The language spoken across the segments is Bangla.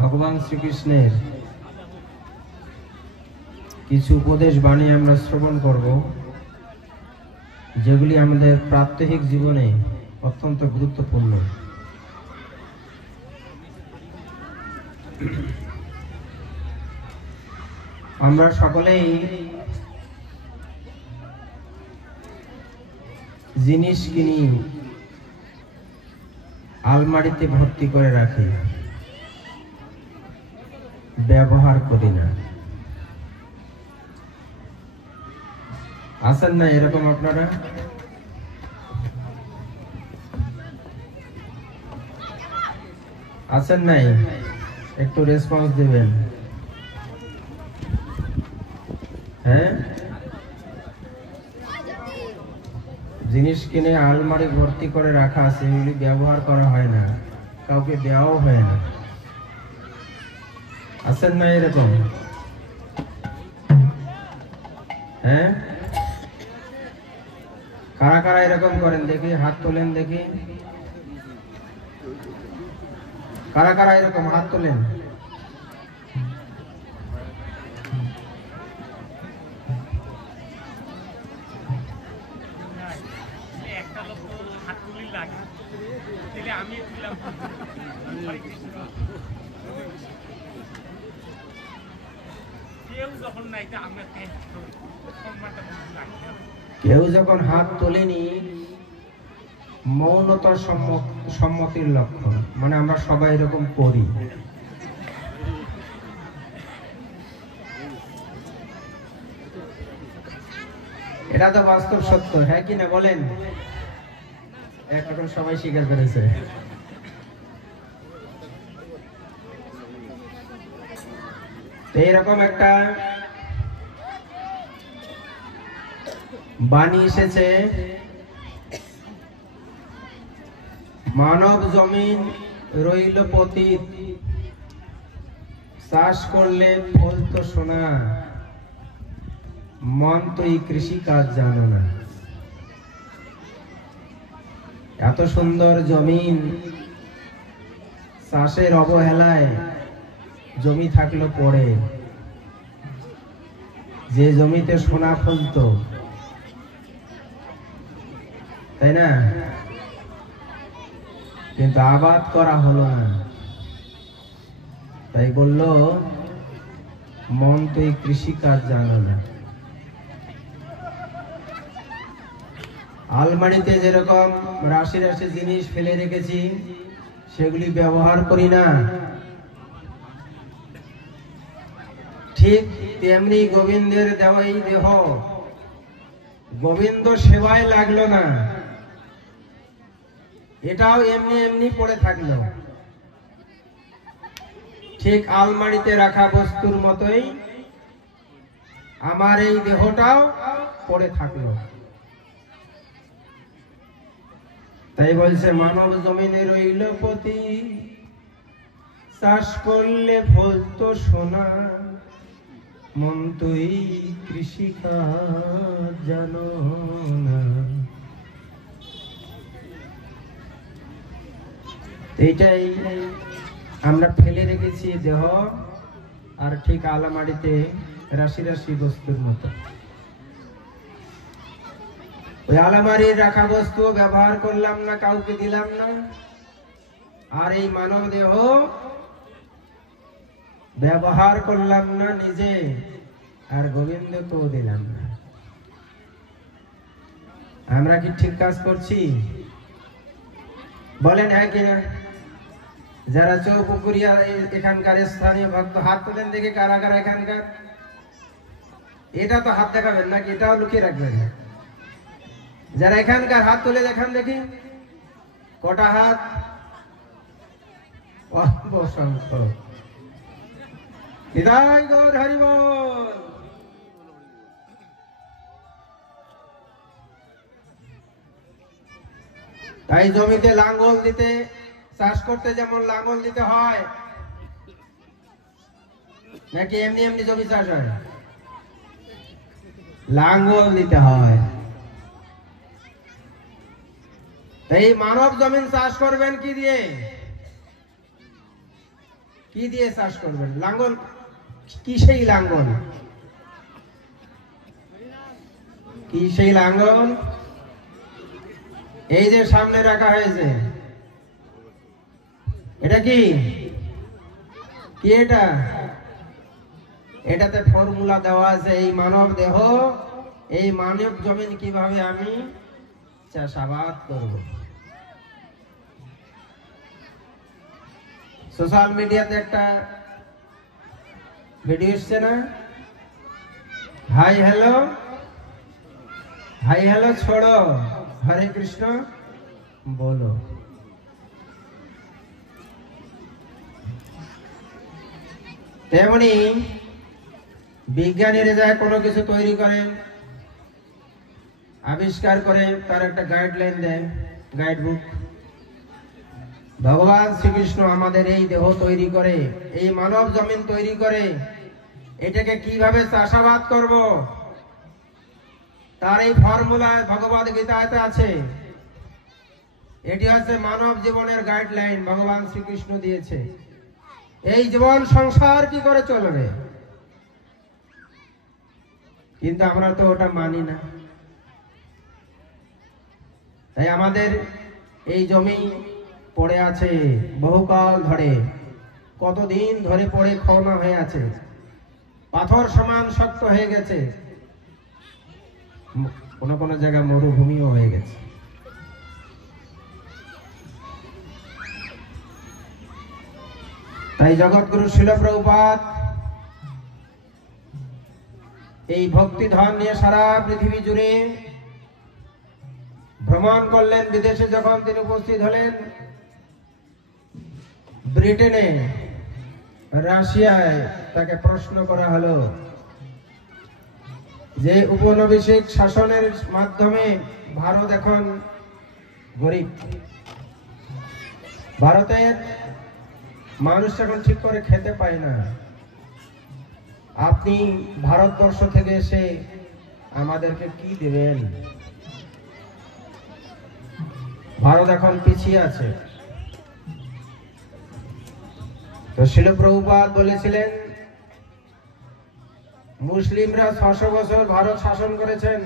ভগবান শ্রীকৃষ্ণের কিছু উপদেশ বাণী আমরা শ্রবণ করব, যেগুলি আমাদের প্রাত্যহিক জীবনে অত্যন্ত গুরুত্বপূর্ণ। আমরা সকলেই জিনিস কিনি, আলমারিতে ভর্তি করে রাখি, ব্যবহার করি না। আছেন না এরকম আপনারা? আছেন নাই? একটু রেসপন্স দিবেন। হ্যাঁ, জিনিস কিনে আলমারি ভর্তি করে রাখা আছে, এগুলি ব্যবহার করা হয় না, কাউকে দেওয়াও হয় না। আছেন না এরকম? হ্যাঁ, কারা কারা এরকম করেন দেখি, হাত তোলেন দেখি। কারা কারা এরকম হাত তোলেন? কেউ যখন হাত তোলেনি, মৌনতার সম্মতির লক্ষণ, মানে আমরা সবাই এরকম করি। এটা তো বাস্তব সত্য, হ্যাঁ কি না বলেন? এখন সবাই স্বীকার করেছে। এইরকম একটা বাণী এসেছে, মানব জমিন রইল পতিত, চাষ করলে ফলতো সোনা, মন তুই কৃষি কাজ জানো না। এত সুন্দর জমিন, চাষের অবহেলায় জমি থাকলো পড়ে, যে জমিতে সোনা ফলতো, তাই না? কিন্তু আবাদ করা হলো না, তাই বলল মন তুই কৃষি কাজ জানো না। আলমারিতে যেরকম রাশি রাশি জিনিস ফেলে রেখেছি, সেগুলি ব্যবহার করি না, ঠিক তেমনি গোবিন্দের দেওয়াই দেহ গোবিন্দ সেবায় লাগলো না, এটাও এমনি এমনি পড়ে থাকলো। ঠিক আলমারিতে রাখা বস্তুর মতোই আমার এই দেহটাও পড়ে থাকলো। তাই বলছে মানব জমিনে রইল পতি, চাষ করলে ফলতো সোনা, মন তুই কৃষি কাজ জানো না। এইটাই আমরা ফেলে রেখেছি দেহ, আর ঠিক আলমারিতে রাশি রাশি বস্তুর মতো। ওই আলমারির রাখা বস্তু ব্যবহার করলাম না, কাউকে দিলাম না। আর এই মানব দেহ ব্যবহার করলাম না নিজে, আর গোবিন্দকেও দিলাম না। আমরা কি ঠিক কাজ করছি? বলেন হ্যাঁ কিনা? যারা চৌপুকুরিয়া এখানকার স্থানীয় ভক্ত, হাত তোলেন দেখে কারা কারা এখানকার। এটা তো হাত দেখাবেন নাকি? এটাও লুকিয়ে রাখবেন। যারা এখানকার হাত তুলে দেখান দেখি, কটা হাত? অসংখ্য। হৃদয় গৌর হরি বল। তাই জমিতে লাঙ্গল দিতে, চাষ করতে যেমন লাঙ্গল দিতে হয়, নাকি এমনি এমনি জমি চাষ হয়? লাঙ্গল দিতে হয়। এই মানব জমিন চাষ করবেন কি দিয়ে? কি দিয়ে চাষ করবেন? লাঙ্গল কি সেই লাঙ্গল? কি সেই লাঙ্গল? এই যে সামনে রাখা হয়েছে, এটা কি? কি এটা? এটাতে ফর্মুলা দেওয়া আছে, এই মানব দেহ, এই মানব জমিন কিভাবে আমি চাষাবাদ করব। সোশ্যাল মিডিয়াতে একটা ভিডিও এসছে না, হাই হ্যালো, হাই হ্যালো ছোড়ো, হরে কৃষ্ণ বলো। তেমনি বিজ্ঞানীরা যায় কোনো কিছু তৈরি করেন, আবিষ্কার করে, তার একটা গাইডলাইন দেয়, গাইড বুক। ভগবান শ্রীকৃষ্ণ আমাদের এই দেহ তৈরি করে, এই মানব জমিন তৈরি করে, এটাকে কিভাবে চাষাবাদ করব, তার এই ফর্মুলায় ভগবদ গীতাতে আছে। এটি হচ্ছে মানব জীবনের গাইডলাইন, ভগবান শ্রীকৃষ্ণ দিয়েছে। এই জীবন সংসার কি করে চলবে, কিন্তু আমরা তো ওটা মানি না। তাই আমাদের এই জমি পড়ে আছে বহুকাল ধরে, কতদিন ধরে পড়ে খোনা হয়ে আছে, পাথর সমান শক্ত হয়ে গেছে, কোন কোন জায়গায় মরুভূমিও হয়ে গেছে। তাই জগৎগুরু শিল প্রভুপাদ এই ভক্তি ধন নিয়ে সারা পৃথিবী জুড়ে ভ্রমণ করলেন। বিদেশে যখন তিনি উপস্থিত হলেন, ব্রিটেনে, রাশিয়ায়, তাকে প্রশ্ন করা হলো যে উপনিবেশিক শাসনের মাধ্যমে ভারত এখন গরিব, ভারতের মানুষ এখন ঠিক করে খেতে পায় না, আপনি ভারতবর্ষ থেকে এসে আমাদেরকে কি দেবেন? ভারত এখন পিছিয়ে আছে। তো শিল প্রভুপাদ বলেছিলেন, মুসলিমরা 600 বছর ভারত শাসন করেছেন,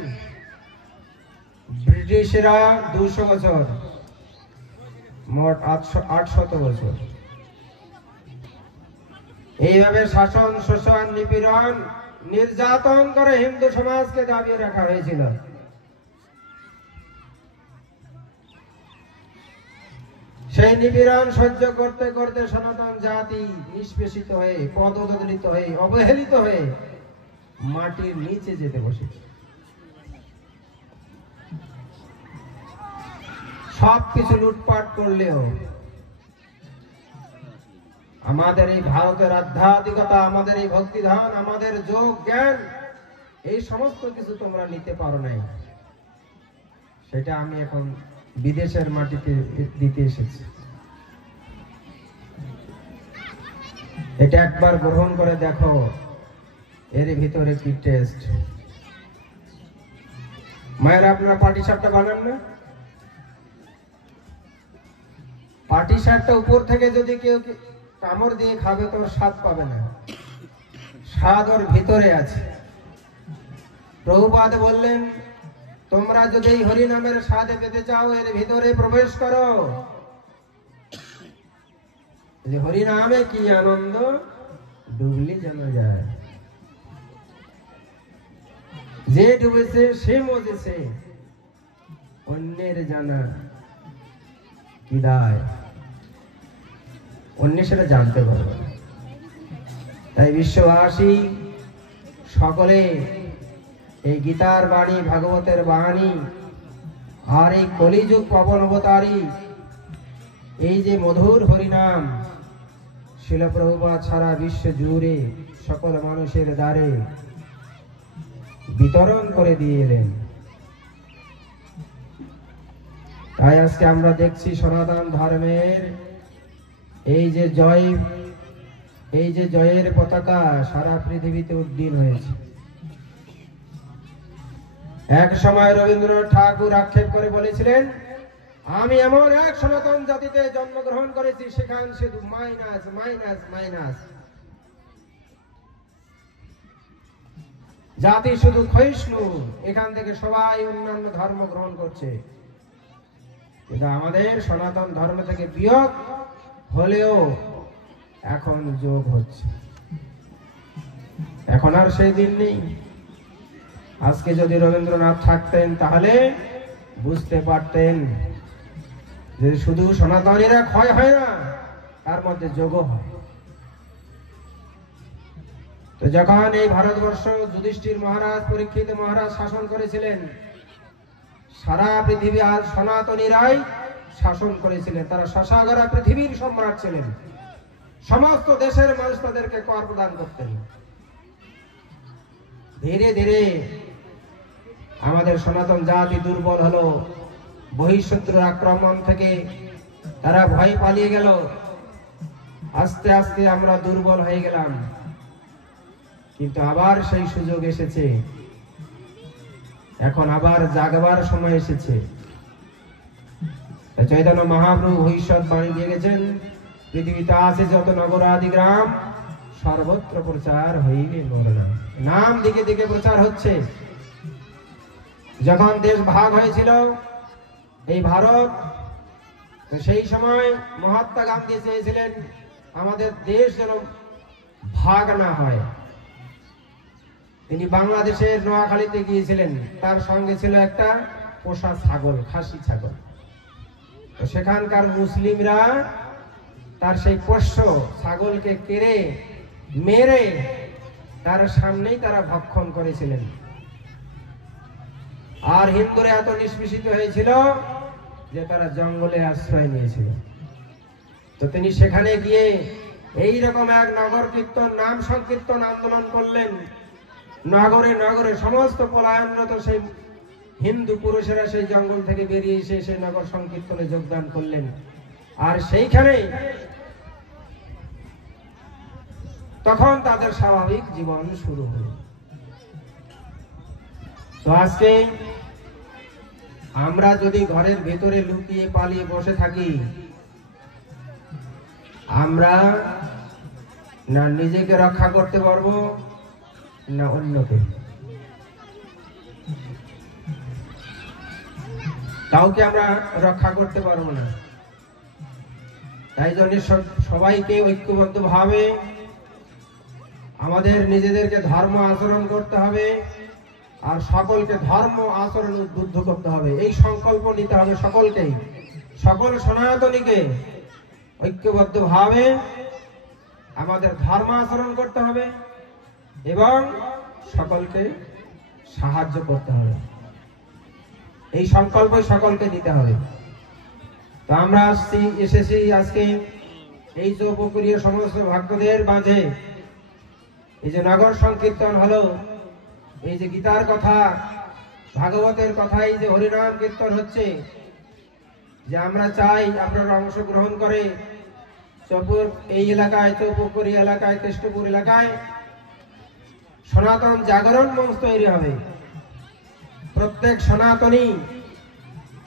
ব্রিটিশরা 200 বছর, মোট 800 বছর। এইভাবে শাসন, শোষণ, নিপীড়ন, নির্যাতন করে হিন্দু সমাজকে দাবিয়ে রাখা হয়েছিল। সেই নিপীড়ন সহ্য করতে করতে সনাতন জাতি নিষ্পেষিত হয়ে, পদদলিত হয়ে, অবহেলিত হয়ে মাটির নিচে যেতে বসেছে। সবকিছু লুটপাট করলেও আমাদের এই ভারতের আধ্যাত্মিকতা, আমাদের এই ভক্তিধান, আমাদের যোগ জ্ঞান, এই সমস্ত কিছু তোমরা নিতে পারো নাই। সেটা আমি এখন বিদেশের মাটিতে দিতে এসেছি। এটা একবার গ্রহণ করে দেখো, এর ভিতরে কি টেস্ট। মায়ের আপনারা পাটি সাপটা বানান না? পাটি সাপটা উপর থেকে যদি কেউ কামড় দিয়ে খাবে তো স্বাদ পাবে না, স্বাদ ওর ভিতরে আছে। প্রভুপাদ বললেন, তোমরা যদি এই হরি নামের স্বাদে পেতে চাও, এর ভিতরে প্রবেশ করো। হরি নামে কি আনন্দ, ডুবলি যেন যায়। যে ডুবেছে সে মজেছে, অন্যের জানা কি দায়, অন্য সেটা জানতে পারবে। তাই বিশ্ববাসী সকলে এই গীতার বাণী, ভাগবতের বাণী, আর এই কলিযুগ পাবন অবতারী এই যে মধুর হরিনাম শিল প্রভুপাদ সারা বিশ্ব জুড়ে সকল মানুষের দ্বারে বিতরণ করে দিয়ে এলেন। তাই আজকে আমরা দেখছি সনাতন ধর্মের এই যে জয়, এই যে জয়ের পতাকা সারা পৃথিবীতে উড্ডীন হয়েছে। এক সময় রবীন্দ্রনাথ ঠাকুর আক্ষেপ করে বলেছিলেন, আমি এমন এক সনাতন জাতিতে জন্মগ্রহণ করেছি, সেখানে শুধু মাইনাস মাইনাস মাইনাস। জাতি শুধু ক্ষয়িষ্ণু, এখান থেকে সবাই অন্যান্য ধর্ম গ্রহণ করছে, কিন্তু আমাদের সনাতন ধর্ম থেকে বিয়োগ হলেও এখন যোগ হচ্ছে। এখন আর সেই দিন নেই। আজকে যদি রবীন্দ্রনাথ থাকতেন তাহলে বুঝতে পারতেন যে শুধু সনাতনীরা ক্ষয় হয় না, তার মধ্যে যোগও হয়। তো যখন এই ভারতবর্ষ যুধিষ্ঠির মহারাজ, পরীক্ষিত মহারাজ শাসন করেছিলেন, সারা পৃথিবী আজ সনাতনীরাই শাসন করেছিলেন। তারা শাসাগরা পৃথিবীর সম্রাট ছিলেন। সমস্ত দেশের মানুষ তাদেরকে কর প্রদান করতেন। ধীরে ধীরে আমাদের সনাতন জাতি দুর্বল হলো। বহিঃশত্রুর আক্রমণ থেকে তারা ভয় পালিয়ে গেল। আস্তে আস্তে আমরা দুর্বল হয়ে গেলাম। কিন্তু আবার সেই সুযোগ এসেছে, এখন আবার জাগবার সময় এসেছে। চৈতন্য মহাপ্রভু ভবিষ্যৎবাণী দিয়ে গেছেন, পৃথিবীতে আছে যত নগর আদি গ্রাম, সর্বত্র প্রচার হইবে মোর নাম। নাম দিকে দিকে প্রচার হচ্ছে। যখন দেশ ভাগ হয়েছিল এই ভারত, তো সেই সময় মহাত্মা গান্ধী চেয়েছিলেন আমাদের দেশ যেন ভাগ না হয়। তিনি বাংলাদেশের নোয়াখালীতে গিয়েছিলেন, তার সঙ্গে ছিল একটা পোষা ছাগল, খাসি ছাগল। তো সেখানকার মুসলিমরা তার সেই পোষ্য ছাগলকে কেড়ে মেরে তার সামনেই তারা ভক্ষণ করেছিলেন। আর হিন্দুরা এত নিষ্পেষিত হয়েছিল যে তারা জঙ্গলে আশ্রয় নিয়েছিল। তো তিনি সেখানে গিয়ে এই রকম এক নগর কীর্তন, নাম সংকীর্তন আন্দোলন করলেন। নগরে নগরে সমস্ত পলায়নরত সেই হিন্দু পুরুষেরা সেই জঙ্গল থেকে বেরিয়ে এসে সেই নগর সংকীর্তনে যোগদান করলেন। আর সেইখানে তখন তাদের স্বাভাবিক জীবন শুরু হল। তো আজকে আমরা যদি ঘরের ভেতরে লুকিয়ে পালিয়ে বসে থাকি, আমরা না নিজেকে রক্ষা করতে পারবো না অন্যকে। কাউকে আমরা রক্ষা করতে পারবো না। তাই জন্য সবাইকে ঐক্যবদ্ধভাবে আমাদের নিজেদেরকে ধর্ম আচরণ করতে হবে, আর সকলকে ধর্ম আচরণ উদ্বুদ্ধ করতে হবে। এই সংকল্প নিতে হবে সকলকেই, সকল সনাতনীকে ঐক্যবদ্ধভাবে আমাদের ধর্ম আচরণ করতে হবে এবং সকলকে সাহায্য করতে হবে। এই সংকল্প সকলকে নিতে হবে। তো আমরা এসেছি আজকে এই যে উপকূলীয় সমস্ত ভক্তদের মাঝে এই যে নগর সংকীর্তন হলো, এই যে গীতার কথা, ভাগবতের কথা, এই যে হরিনাম কীর্তন হচ্ছে, যে আমরা চাই আপনারা অংশগ্রহণ করে চৌপুর এই এলাকায়, চৌপুকুরি এলাকায়, কেষ্টপুর এলাকায় সনাতন জাগরণ মঞ্চ তৈরি হবে। প্রত্যেক সনাতনী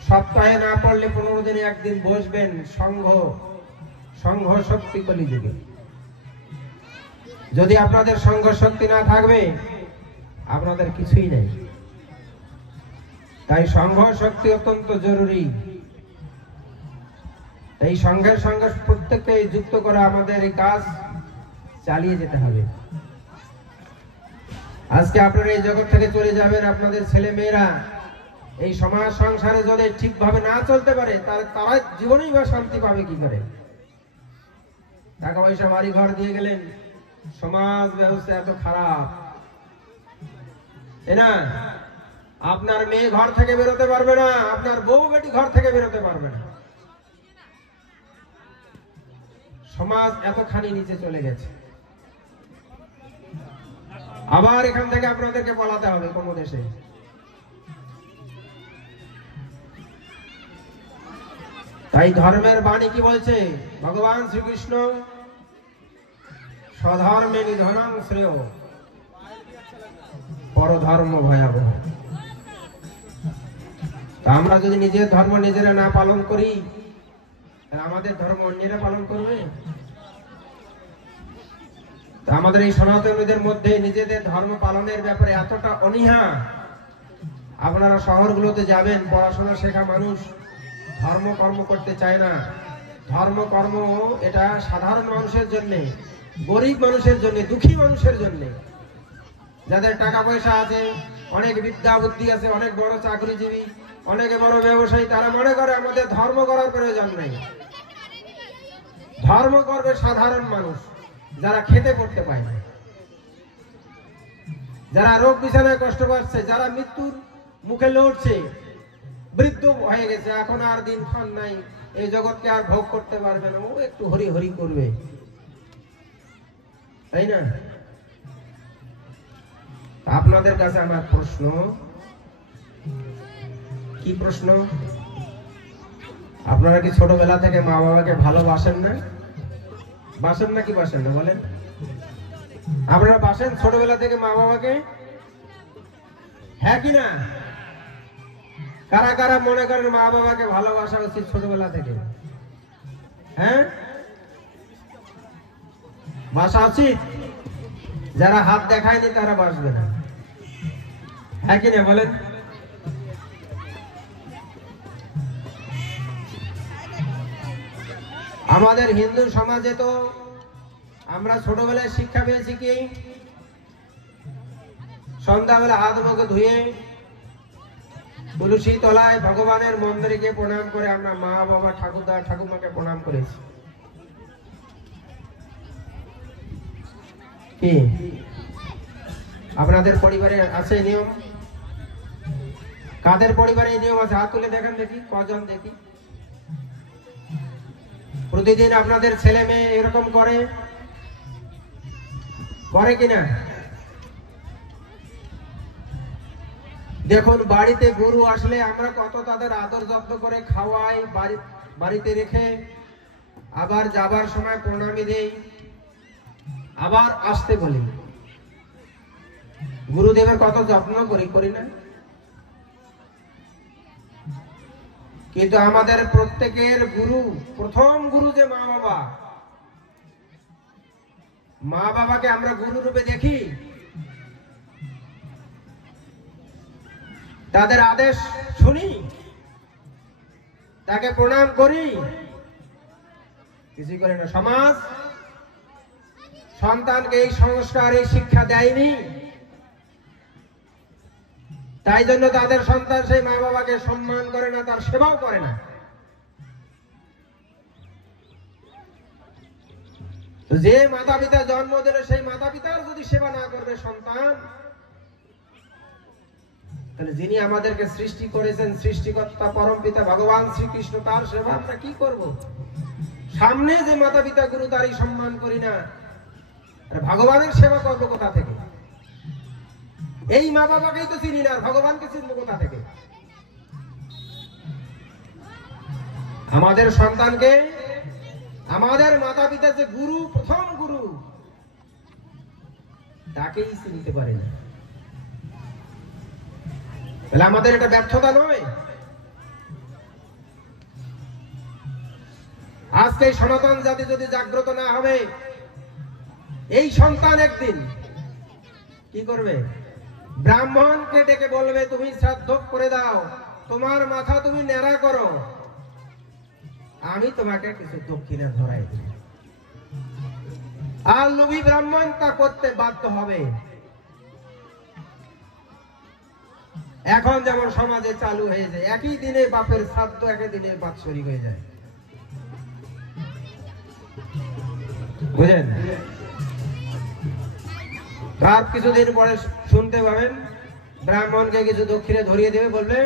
সপ্তাহে না পড়লে 15 দিনে একদিন বসবেন সংঘ শক্তি কলিযুগে। যদি আপনাদের সংঘ শক্তি না থাকবে, আপনাদের কিছুই নেই। তাই সংঘ শক্তি অত্যন্ত জরুরি। এই সংঘের সঙ্গে প্রত্যেককে যুক্ত করে আমাদের এই কাজ চালিয়ে যেতে হবে। আজকে আপনারা এই জগৎ থেকে চলে যাবেন, আপনাদের ছেলে মেয়েরা এই সমাজ সংসারে যদি ঠিকভাবে না চলতে পারে, তারা জীবনেই বা শান্তি পাবে কি করে? টাকা পয়সা বাড়ি ঘর দিয়ে গেলেন, সমাজ ব্যবস্থা এত খারাপ, না আপনার মেয়ে ঘর থেকে বেরোতে পারবে না, আপনার বউ বেটি ঘর থেকে বেরোতে পারবে না। সমাজ এতখানি নিচে চলে গেছে। আবার এখান থেকে আপনাদেরকে পালাতে হবে কোন দেশে। তাই ধর্মের বাণী কি বলছে ভগবান শ্রীকৃষ্ণ? স্বধর্মে নিধনং শ্রেয়, পরধর্ম ভয়াবহ। তা আমরা যদি নিজের ধর্ম নিজেরা না পালন করি, তাহলে আমাদের ধর্ম অন্যেরা পালন করবে। তা আমাদের এই সনাতনীদের মধ্যে নিজেদের ধর্ম পালনের ব্যাপারে এতটা অনীহা। আপনারা শহরগুলোতে যাবেন, পড়াশোনা শেখা মানুষ ধর্ম কর্ম করতে চায় না। ধর্ম কর্ম এটা সাধারণ মানুষের জন্য, গরিব মানুষের জন্য, দুঃখী মানুষের জন্য। যাদের টাকা পয়সা আছে, অনেক বিদ্যা বুদ্ধি আছে, অনেক বড় চাকরিজীবী, অনেকে বড় ব্যবসায়ী, তারা মনে করে আমাদের ধর্ম করার প্রয়োজন নেই। ধর্ম করবে সাধারণ মানুষ, যারা খেতে করতে পায় না, যারা রোগ বিছানায় কষ্ট পাচ্ছে, যারা মৃত্যুর মুখে লড়ছে, বৃদ্ধ হয়ে গেছে, এখন আর দিনক্ষণ নাই, এই জগৎকে আর ভোগ করতে পারবে না, ও একটু হরি হরি করবে, তাই না? আপনাদের কাছে আমার প্রশ্ন, কি প্রশ্ন? আপনারা কি ছোটবেলা থেকে মা বাবাকে ভালোবাসেন না? বাসেন নাকি বাসেন না বলেন? আপনারা বাসেন ছোটবেলা থেকে মা বাবাকে? হ্যাঁ কি না? কারা কারা মনে করেন মা বাবাকে ভালোবাসা উচিত ছোটবেলা থেকে? হ্যাঁ, বাসা উচিত। যারা হাত দেখায়নি তারা বাসবে না, হ্যাঁ কি না বলেন? আমাদের হিন্দু সমাজে তো আমরা ছোটবেলায় শিক্ষা পেয়েছি কি, সন্ধ্যাবেলা হাত মুখ ধুয়ে তুলসী তলায় ভগবানের মন্দিরে গিয়ে প্রণাম করে আমরা মা বাবা ঠাকুরদা ঠাকুমাকে প্রণাম করেছি। কি আপনাদের পরিবারে আছে নিয়ম? কাদের পরিবারে এই নিয়ম আছে? হাত তুলে দেখেন দেখি, কজন দেখি। প্রতিদিন আপনাদের ছেলে মেয়ে এরকম করে কিনা? দেখুন, বাড়িতে গুরু আসলে আমরা কত তাদের আদর যত্ন করে খাওয়াই, বাড়িতে রেখে আবার যাবার সময় প্রণামী দেই, আবার আসতে বলি। গুরুদেবের কত যত্ন করি না? কিন্তু আমাদের প্রত্যেকের গুরু, প্রথম গুরু যে মা বাবা, মা বাবাকে আমরা গুরু রূপে দেখি, তাদের আদেশ শুনি, তাকে প্রণাম করি, কিছুই করে না। সমাজ সন্তানকে এই সংস্কার, এই শিক্ষা দেয়নি, তাই জন্য তাদের সন্তান সেই মা বাবাকে সম্মান করে না, তার সেবাও করে না। যে মাতা পিতা জন্ম দিল, সেই মাতা পিতার যদি সেবা না করবে সন্তান, তাহলে যিনি আমাদেরকে সৃষ্টি করেছেন, সৃষ্টিকর্তা পরম পিতা ভগবান শ্রীকৃষ্ণ, তার সেবা আমরা কি করব? সামনে যে মাতা পিতা গুরু, তারই সম্মান করি না, আর ভগবানের সেবা করবো কোথা থেকে? এই মা বাবাকেই তো চিনি না, আর ভগবানকে চিনবো কোথা থেকে? আমাদের সন্তানকে আমাদের মাতা পিতা যে গুরু, প্রথম গুরু, তাকেই চিনতে পারে না, তাহলে আমাদের এটা ব্যর্থতা নয়? আজকে এই সনাতন জাতি যদি জাগ্রত না হবে, এই সন্তান একদিন কি করবে? ব্রাহ্মণকে ডেকে বলবে, তুমি শ্রাদ্ধ করে দাও, তোমার মাথা তুমি ন্যাড়া করো, আমি তোমাকে কিছু দক্ষিণা ধরাই দেব। আর লোভী ব্রাহ্মণ তা করতে বাধ্য হবে। এখন যেমন সমাজে চালু হয়ে যায়, একই দিনে বাপের শ্রাদ্ধ, একই দিনে বাৎসরিক হয়ে যায়, বুঝলেন? তার কিছুদিন পরে শুনতে পাবেন ব্রাহ্মণকে কিছু দক্ষিণে ধরিয়ে দেবে, বলবে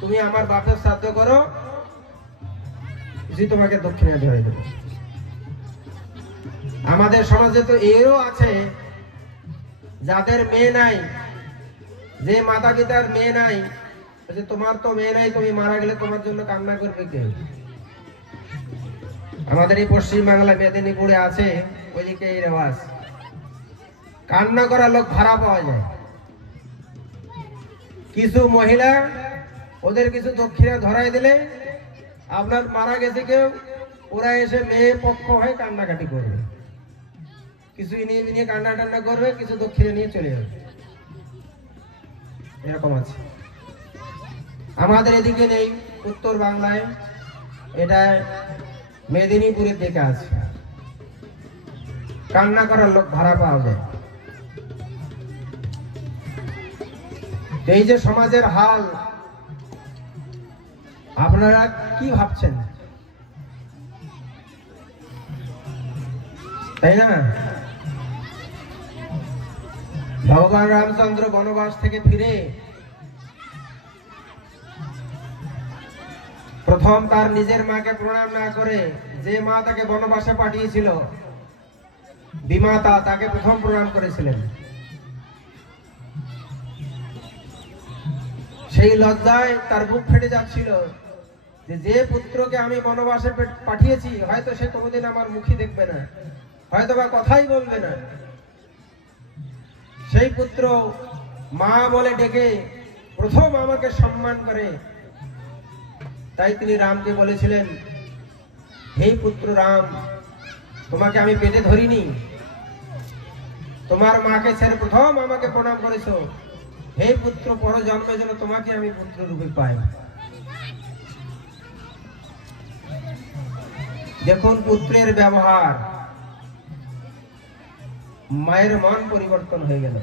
তুমি আমার বাপের শ্রাদ্ধ করো, যে তোমাকে দক্ষিণে ধরিয়ে দেবে। আমাদের সমাজে তো এরও আছে, যাদের মেয়ে নাই, যে মাতা পিতার মেয়ে নাই, তোমার তো মেয়ে নাই, তুমি মারা গেলে তোমার জন্য কান্না করবে কে? আমাদের এই পশ্চিম বাংলা মেদিনীপুরে আছে, ওইদিকে এই রেওয়াজ, কান্না করা লোক ভাড়া পাওয়া যায়। কিছু মহিলা ওদের কিছু দক্ষিণা ধরাই দিলে আপনার মারা গেছে কেউ, ওরা এসে মেয়ে পক্ষ হয়ে কান্নাকাটি করবে, কিছু নিয়ে নিয়ে কান্না টান্না করবে, কিছু দক্ষিণা নিয়ে চলে যাবে। এরকম আছে। আমাদের এদিকে নেই, উত্তর বাংলায়, এটা মেদিনীপুরের দিকে আছে। কান্না করার লোক ভাড়া পাওয়া যায়। এই যে সমাজের হাল, আপনারা কি ভাবছেন, তাই না? ভগবান রামচন্দ্র বনবাস থেকে ফিরে প্রথম তার নিজের মাকে প্রণাম না করে, যে মা তাকে বনবাসে পাঠিয়েছিল বিমাতা, তাকে প্রথম প্রণাম করেছিলেন। সেই লজ্জায় তার বুক ফেটে যাচ্ছিল যে পুত্রকে আমি বনবাসে পাঠিয়েছি, হয়তো সে কোনোদিন আমার মুখই দেখবে না, হয়তো বা কথাই বলবে না। সেই পুত্র মা বলে ডেকে প্রথম আমাকে সম্মান করে। তাই তিনি রামকে বলেছিলেন, হে পুত্র রাম, তোমাকে আমি পেটে ধরিনি, তোমার মাকে ছেড়ে প্রথম আমাকে প্রণাম করেছো। হে পুত্র, পর জন্মে যেন তোমাকে আমি পুত্র রূপে পাই। দেখুন পুত্রের ব্যবহার, মায়ের মন পরিবর্তন হয়ে গেল।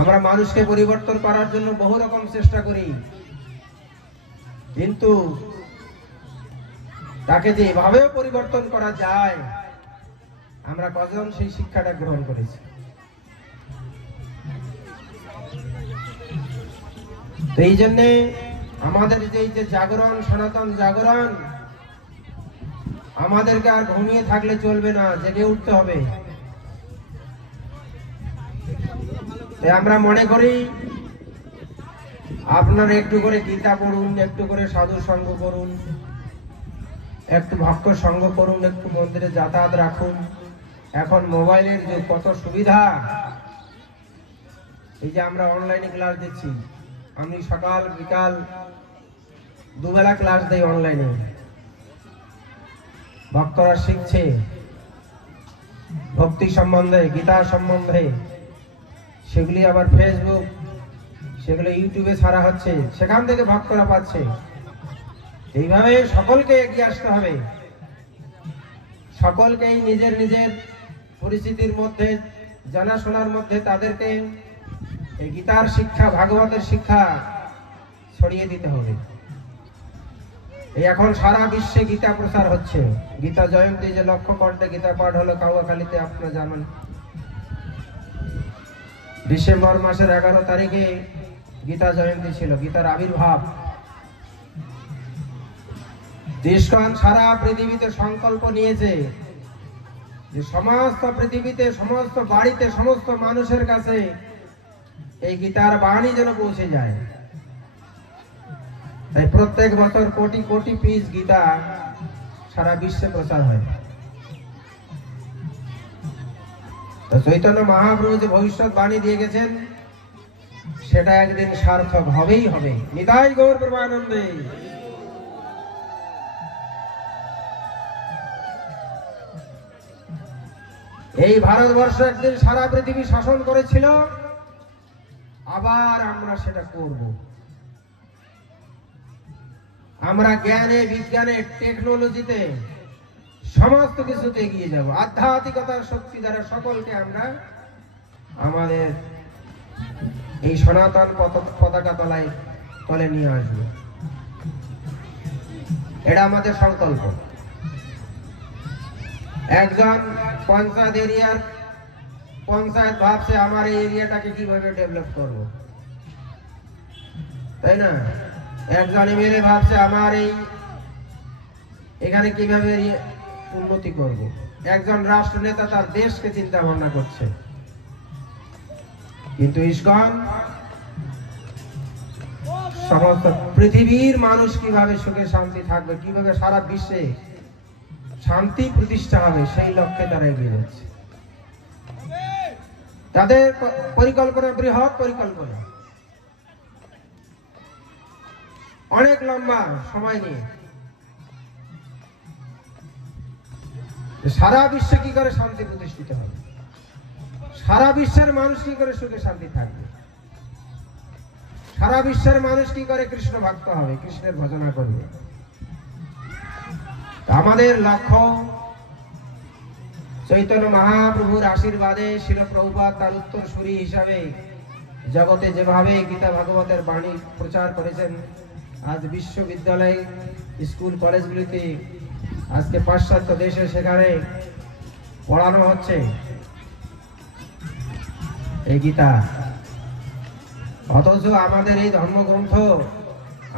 আমরা মানুষকে পরিবর্তন করার জন্য বহু রকম চেষ্টা করি, কিন্তু তাকে যে এভাবেও পরিবর্তন করা যায়, আমরা কজন সেই শিক্ষাটা গ্রহণ করেছি? তো এই জন্যে আমাদের যে জাগরণ, সনাতন জাগরণ, আমাদেরকে আর ঘুমিয়ে থাকলে চলবে না, জেগে উঠতে হবে। আমরা মনে করি আপনারা একটু করে গীতা পড়ুন, একটু করে সাধু সঙ্গ করুন, একটু ভক্ত সঙ্গ করুন, একটু মন্দিরে যাতায়াত রাখুন। এখন মোবাইলের যে কত সুবিধা, এই যে আমরা অনলাইনে ক্লাস দিচ্ছি, আমি সকাল বিকাল দুবেলা ক্লাস দেই অনলাইনে। ভক্তরা শিখছে ভক্তি সম্বন্ধে, গীতা সম্বন্ধে, সেগুলি আবার ফেসবুক, সেগুলো ইউটিউবে ছাড়া হচ্ছে, সেখান থেকে ভক্তরা পাচ্ছে। এইভাবে সকলকে এগিয়ে আসতে হবে, সকলকেই নিজের নিজের পরিস্থিতির মধ্যে, জানাশোনার মধ্যে তাদেরকে এই গীতার শিক্ষা, ভাগবতের শিক্ষা ছড়িয়ে দিতে হবে। এই এখন সারা বিশ্বে গীতা প্রচার হচ্ছে। গীতা জয়ন্তী যে লক্ষ্য কণ্ঠে গীতা পাঠ হলো কাউয়াখালীতে, আপনারা জানেন। ডিসেম্বর মাসের 11 তারিখে গীতা জয়ন্তী ছিল, গীতার আবির্ভাব। দেশগণ সারা পৃথিবীতে সংকল্প নিয়েছে যে সমস্ত পৃথিবীতে, সমস্ত বাড়িতে, সমস্ত মানুষের কাছে এই গীতার বাণী যেন পৌঁছে যায়। তাই প্রত্যেক বছর কোটি কোটি পিস গীতা সারা বিশ্বে প্রচার হয়। তো চৈতন্য মহাপ্রভু যে ভবিষ্যৎ বাণী দিয়ে গেছেন, সেটা একদিন সার্থক হবেই হবে। নিতাই গৌর প্রেমানন্দে। এই ভারতবর্ষ একদিন সারা পৃথিবী শাসন করেছিল, আবার আমরা সেটা করব। আমরা জ্ঞানে, বিজ্ঞানে, টেকনোলজিতে, সমস্ত কিছুতে এগিয়ে যাব। আধ্যাত্মিকতার শক্তি দ্বারা সকলকে আমরা আমাদের এই সনাতন পতাকা তলে নিয়ে আসব। এটা আমাদের সংকল্প। একজন পঞ্চায়েত এরিয়ার পঞ্চায়েত ভাবছে আমার এই এরিয়াটাকে কিভাবে ডেভেলপ করব, তাই না? একজন এমএলএ ভাবছে আমার এখানে কিভাবে উন্নতি করব। একজন রাষ্ট্রনেতা তার দেশকে চিন্তা ভাবনা করছে। কিন্তু ইস্কন সমস্ত পৃথিবীর মানুষ কিভাবে সুখে শান্তি থাকবে, কিভাবে সারা বিশ্বে শান্তি প্রতিষ্ঠা হবে, সেই লক্ষ্যে তারা এগিয়ে যাচ্ছে। তাদের পরিকল্পনা বৃহৎ পরিকল্পনা, অনেক লম্বা সময় নিয়ে সারা বিশ্বে কি করে শান্তি প্রতিষ্ঠিত হবে, সারা বিশ্বের মানুষ কি করে সুখে শান্তি থাকবে, সারা বিশ্বের মানুষ কি করে কৃষ্ণ ভক্ত হবে, কৃষ্ণের ভজনা করবে। আমাদের লক্ষ্য চৈতন্য মহাপ্রভুর আশীর্বাদে শিল প্রভুপাদ তার উত্তরসূরি হিসাবে জগতে যেভাবে গীতা ভাগবতের বাণী প্রচার করেছেন, আজ বিশ্ববিদ্যালয় স্কুল কলেজগুলিতে আজকে পাশ্চাত্য দেশে সেখানে পড়ানো হচ্ছে এই গীতা, অথচ আমাদের এই ধর্মগ্রন্থ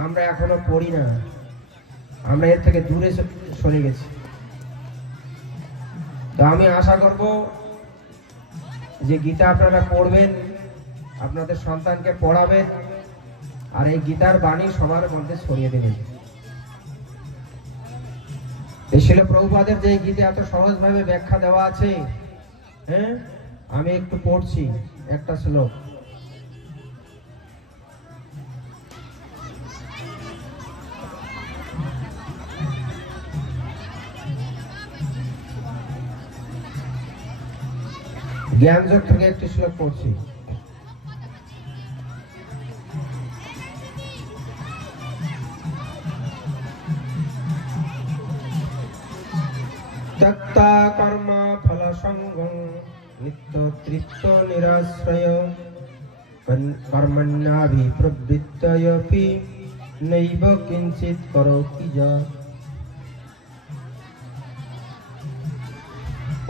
আমরা এখনো পড়ি না, আমরা এর থেকে দূরে সরে গেছি। তো আমি আশা করব যে গীতা আপনারা পড়বেন, আপনাদের সন্তানকে পড়াবেন, আর এই গীতার বাণী সবার মধ্যে ছড়িয়ে দেবেন। এই শিল প্রভুপাদের যে গীতা এত সহজভাবে ব্যাখ্যা দেওয়া আছে, হ্যাঁ, আমি একটু পড়ছি একটা শ্লোক। জ্ঞানযোগ থেকে একটি শ্লোক পড়ছি। ত্যক্তা কর্ম ফল সঙ্গং নিত্য তৃপ্ত নিরাশ্রয় কর্মণ্যাভিপ্রবৃত্তয়পি নৈব কিঞ্চিৎ করোতি যা।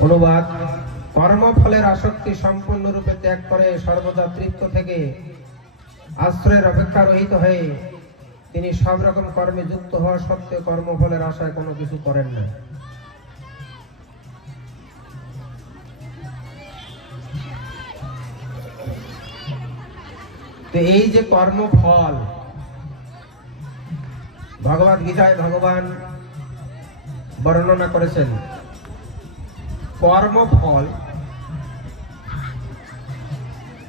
অনুবাদ: কর্মফলের আসক্তি সম্পূর্ণরূপে ত্যাগ করে সর্বদা তৃপ্ত থেকে আশ্রয়ের অপেক্ষা রহিত হয়ে তিনি সব রকম কর্মে যুক্ত হওয়া সত্ত্বেও কর্মফলের আশায় কোনো কিছু করেন না। তো এই যে কর্মফল, ভগবদ গীতায় ভগবান বর্ণনা করেছেন, কর্মফল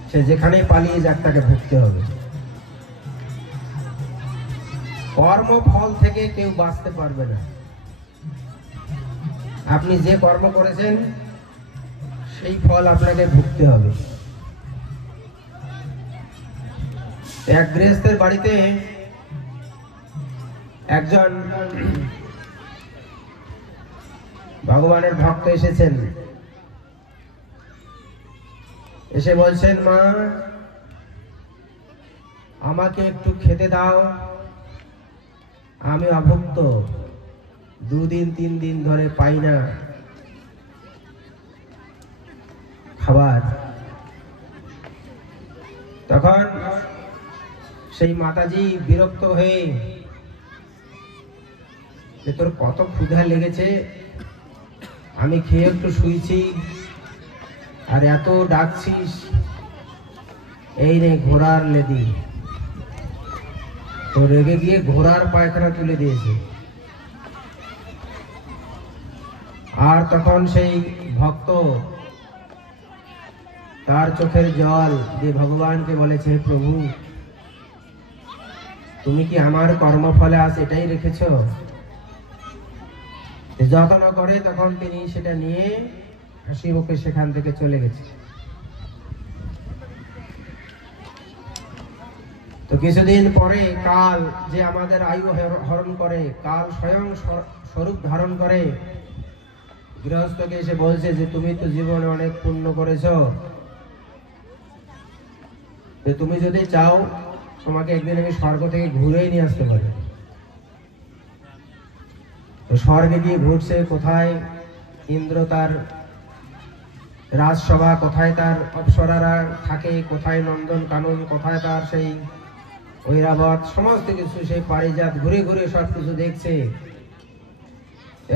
সে যেখানে পালিয়ে যাক তাকে ভুগতে হবে। কর্মফল থেকে কেউ বাঁচতে পারবে না। আপনি যে কর্ম করেছেন সেই ফল আপনাকে ভুগতে হবে। এক গৃহস্থের বাড়িতে একজন ভগবানের ভক্ত এসেছেন, এসে বলছেন, মা আমাকে একটু খেতে দাও, আমি অভুক্ত, 2 দিন 3 দিন ধরে পাই না খাবার। তখন সেই মাতাজি বিরক্ত হয়ে, তোর কত ক্ষুধা লেগেছে, আমি খেয়ে একটু শুয়েছি আর এত ডাকছিস, এই রে ঘোড়ার লেদি। তো রেগে গিয়ে ঘোড়ার পায়খানা তুলে দিয়েছে। আর তখন সেই ভক্ত তার চোখের জল দিয়ে ভগবানকে বলেছে, প্রভু তুমি কি আমার কর্মফলে আজ এটাই রেখেছ? যত্ন করে তখন তিনি সেটা নিয়ে হাসি মুখে সেখান থেকে চলে গেছে। তো কিছুদিন পরে কাল, যে আমাদের আয়ু হরণ করে, কাল স্বয়ং স্বরূপ ধারণ করে গৃহস্থকে এসে বলছে যে তুমি তো জীবনে অনেক পুণ্য করেছ, তুমি যদি চাও তোমাকে একদিন আমি স্বর্গ থেকে ঘুরেই নিয়ে আসতে পারি। তো স্বর্গে গিয়ে ঘুরছে, কোথায় ইন্দ্র তার রাজসভা, কোথায় তার অপ্সরারা থাকে, কোথায় নন্দন কানন, কোথায় তার সেই ঐরাবত, সমস্ত কিছু সেই পারিজাত ঘুরে ঘুরে সবকিছু দেখছে।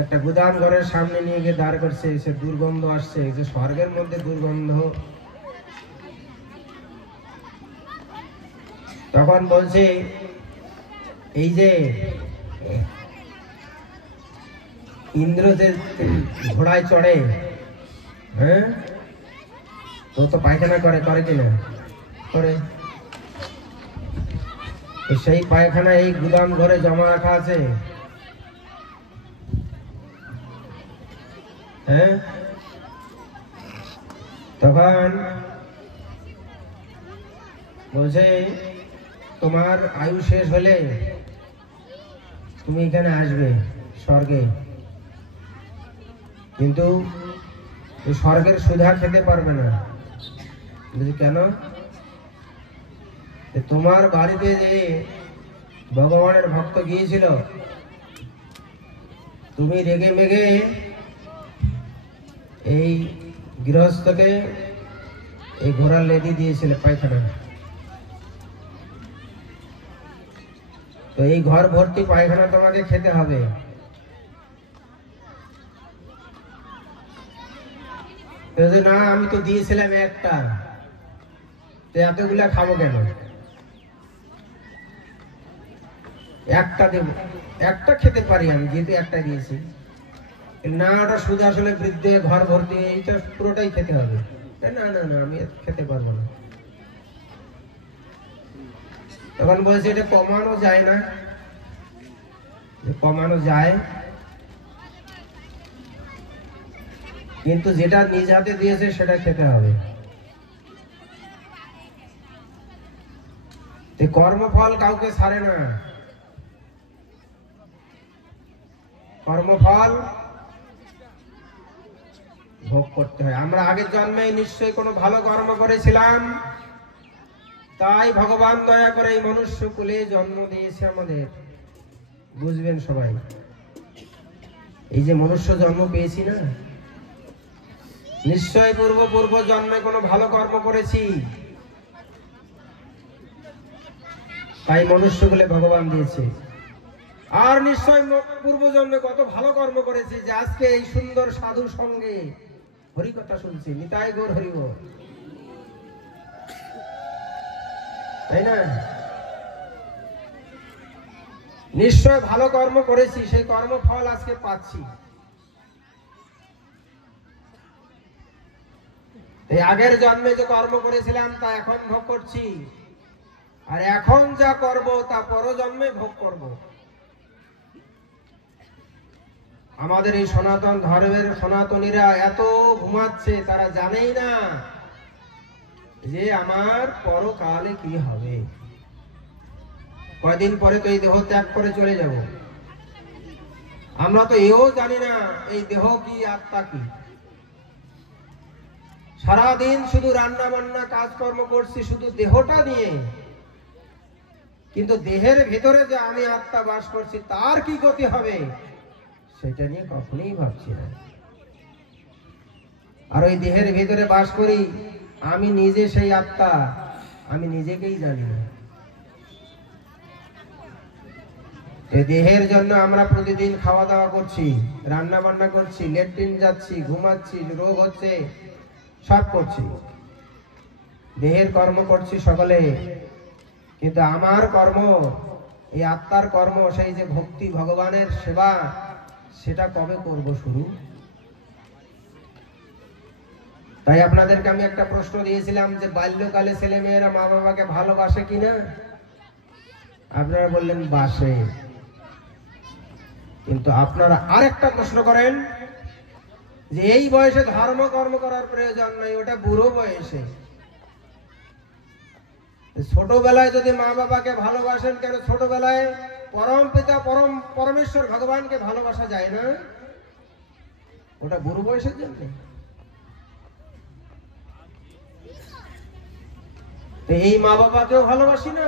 একটা গুদাম ঘরের সামনে নিয়ে গিয়ে দাঁড় করছে, সে দুর্গন্ধ আসছে, যে স্বর্গের মধ্যে দুর্গন্ধ। তখন বলছে, এই যে ইন্দ্র যে ঘোড়ায় চড়ে, হ্যাঁ, তো তো পায়খানা করে করে কিনা করে, সেই পায়খানা এই গুদাম ঘরে জমা রাখা আছে। হ্যাঁ, তখন বলছে তোমার আয়ু শেষ হলে তুমি এখানে আসবে স্বর্গে, কিন্তু স্বর্গের সুধা খেতে পারবে না। বুঝলি কেন? তোমার বাড়িতে যে ভগবানের ভক্ত গিয়েছিল, তুমি রেগে মেগে এই গৃহস্থকে এই ঘোড়ার লেদি দিয়েছিলে পায়খানা, তো এই ঘর ভর্তি পায়খানা তোমাকে খেতে হবে। না, আমি তো দিয়েছিলাম একটা, এতগুলা খাবো কেন? একটা দেব, একটা খেতে পারি আমি, যেহেতু একটা দিয়েছি। না, ওটা শুধু আসলে বৃদ্ধ ঘর ভর্তি, এইটা পুরোটাই খেতে হবে। না না না, আমি খেতে পারবো না। তখন বলছে এটা কমানো যায় না। কমানো যায়, কিন্তু যেটা নিজ হাতে দিয়েছে সেটা খেতে হবে। কর্মফল কাউকে ছাড়ে না, কর্মফল ভোগ করতে হয়। আমরা আগের জন্মে নিশ্চয়ই কোনো ভালো কর্ম করেছিলাম, তাই ভগবান দয়া করে এই মনুষ্য কুলে জন্ম দিয়েছে আমাদের। বুঝবেন সবাই, এই যে মনুষ্য জন্ম পেয়েছি না, নিশ্চয় পূর্ব জন্মে কোনো ভালো কর্ম করেছি, তাই মনুষ্য কুলে ভগবান দিয়েছে। আর নিশ্চয় পূর্ব জন্মে কত ভালো কর্ম করেছি যে আজকে এই সুন্দর সাধু সঙ্গে হরি কথা শুনছি। নিতাই গৌর হরি বল, তাই না? নিশ্চয় ভালো কর্ম করেছি, সেই কর্মফল আজকে পাচ্ছি। এই আগের জন্মে যে কর্ম করেছিলাম তা এখন ভোগ করছি, আর এখন যা করব তা পরজন্মে ভোগ করব। আমাদের এই সনাতন ধর্মের সনাতনীরা এত ঘুমাচ্ছে, তারা জানেই না যে আমার পরকালে কি হবে। কয়দিন পরে তো এই দেহ ত্যাগ করে চলে যাব। আমরা তো এও জানি না এই দেহ কি আত্মা কি। সারাদিন শুধু রান্না বান্না কাজকর্ম করছি শুধু দেহটা নিয়ে, কিন্তু দেহের ভিতরে যে আমি আত্মা বাস করছি তার কি গতি হবে সেটা নিয়ে কখনোই ভাবছি না। আর ওই দেহের ভিতরে বাস করি, আমি নিজে সেই আত্মা, আমি নিজেকেই জানি না। এই দেহের জন্য আমরা প্রতিদিন খাওয়া দাওয়া করছি, রান্না বান্না করছি, ল্যাট্রিন যাচ্ছি, ঘুমাচ্ছি, রোগ হচ্ছে, সব করছি, দেহের কর্ম করছি সকলে। কিন্তু আমার কর্ম, এই আত্মার কর্ম, সেই যে ভক্তি ভগবানের সেবা, সেটা কবে করব শুরু? তাই আপনাদেরকে আমি একটা প্রশ্ন দিয়েছিলাম যে বাল্যকালে ছেলে মেয়েরা মা বাবাকে ভালোবাসে কিনা? আপনারা বললেন বাসে। কিন্তু আপনারা আরেকটা প্রশ্ন করেন যে এই বয়সে ধর্ম কর্ম করার প্রয়োজন নাই, ওটা বুড়ো বয়সে। ছোটবেলায় যদি মা বাবাকে ভালোবাসেন, কেন ছোটবেলায় পরম পিতা পরমেশ্বর ভগবানকে ভালোবাসা যায় না? ওটা বুড়ো বয়সের জন্য। এই মা বাবাকেও ভালোবাসি না,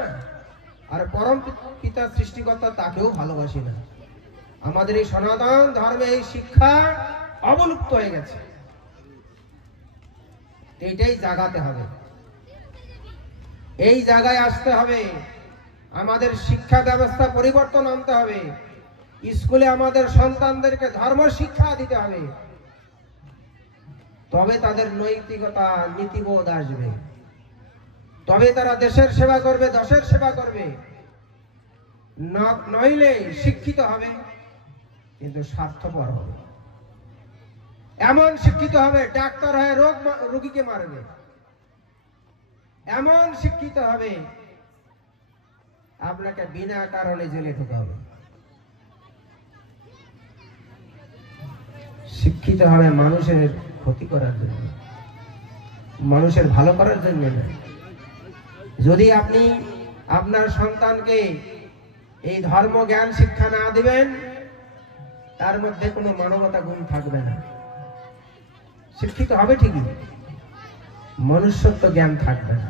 আর পরম পিতা সৃষ্টিকর্তা তাকেও ভালোবাসি না। আমাদের এই সনাতন ধর্মে এই শিক্ষা অবলুপ্ত হয়ে গেছে, এইটাই জাগাতে হবে, এই জায়গায় আসতে হবে। আমাদের শিক্ষা ব্যবস্থা পরিবর্তন আনতে হবে। স্কুলে আমাদের সন্তানদেরকে ধর্ম শিক্ষা দিতে হবে, তবে তাদের নৈতিকতা নীতিবোধ আসবে, তবে তারা দেশের সেবা করবে, দশের সেবা করবে। নইলে শিক্ষিত হবে কিন্তু স্বার্থপর হবে। এমন শিক্ষিত হবে ডাক্তার হয়ে রোগীকে মারবে, এমন শিক্ষিত হবে আপনাকে বিনা কারণে জেলে ঢোকাবে। শিক্ষিত হবে মানুষের ক্ষতি করার জন্য, মানুষের ভালো করার জন্য না। যদি আপনি আপনার সন্তানকে এই ধর্ম জ্ঞান শিক্ষা না দিবেন, তার মধ্যে কোনো মানবতা গুণ থাকবে না। শিক্ষিত হবে ঠিকই, মনুষ্যত্ব জ্ঞান থাকবে না।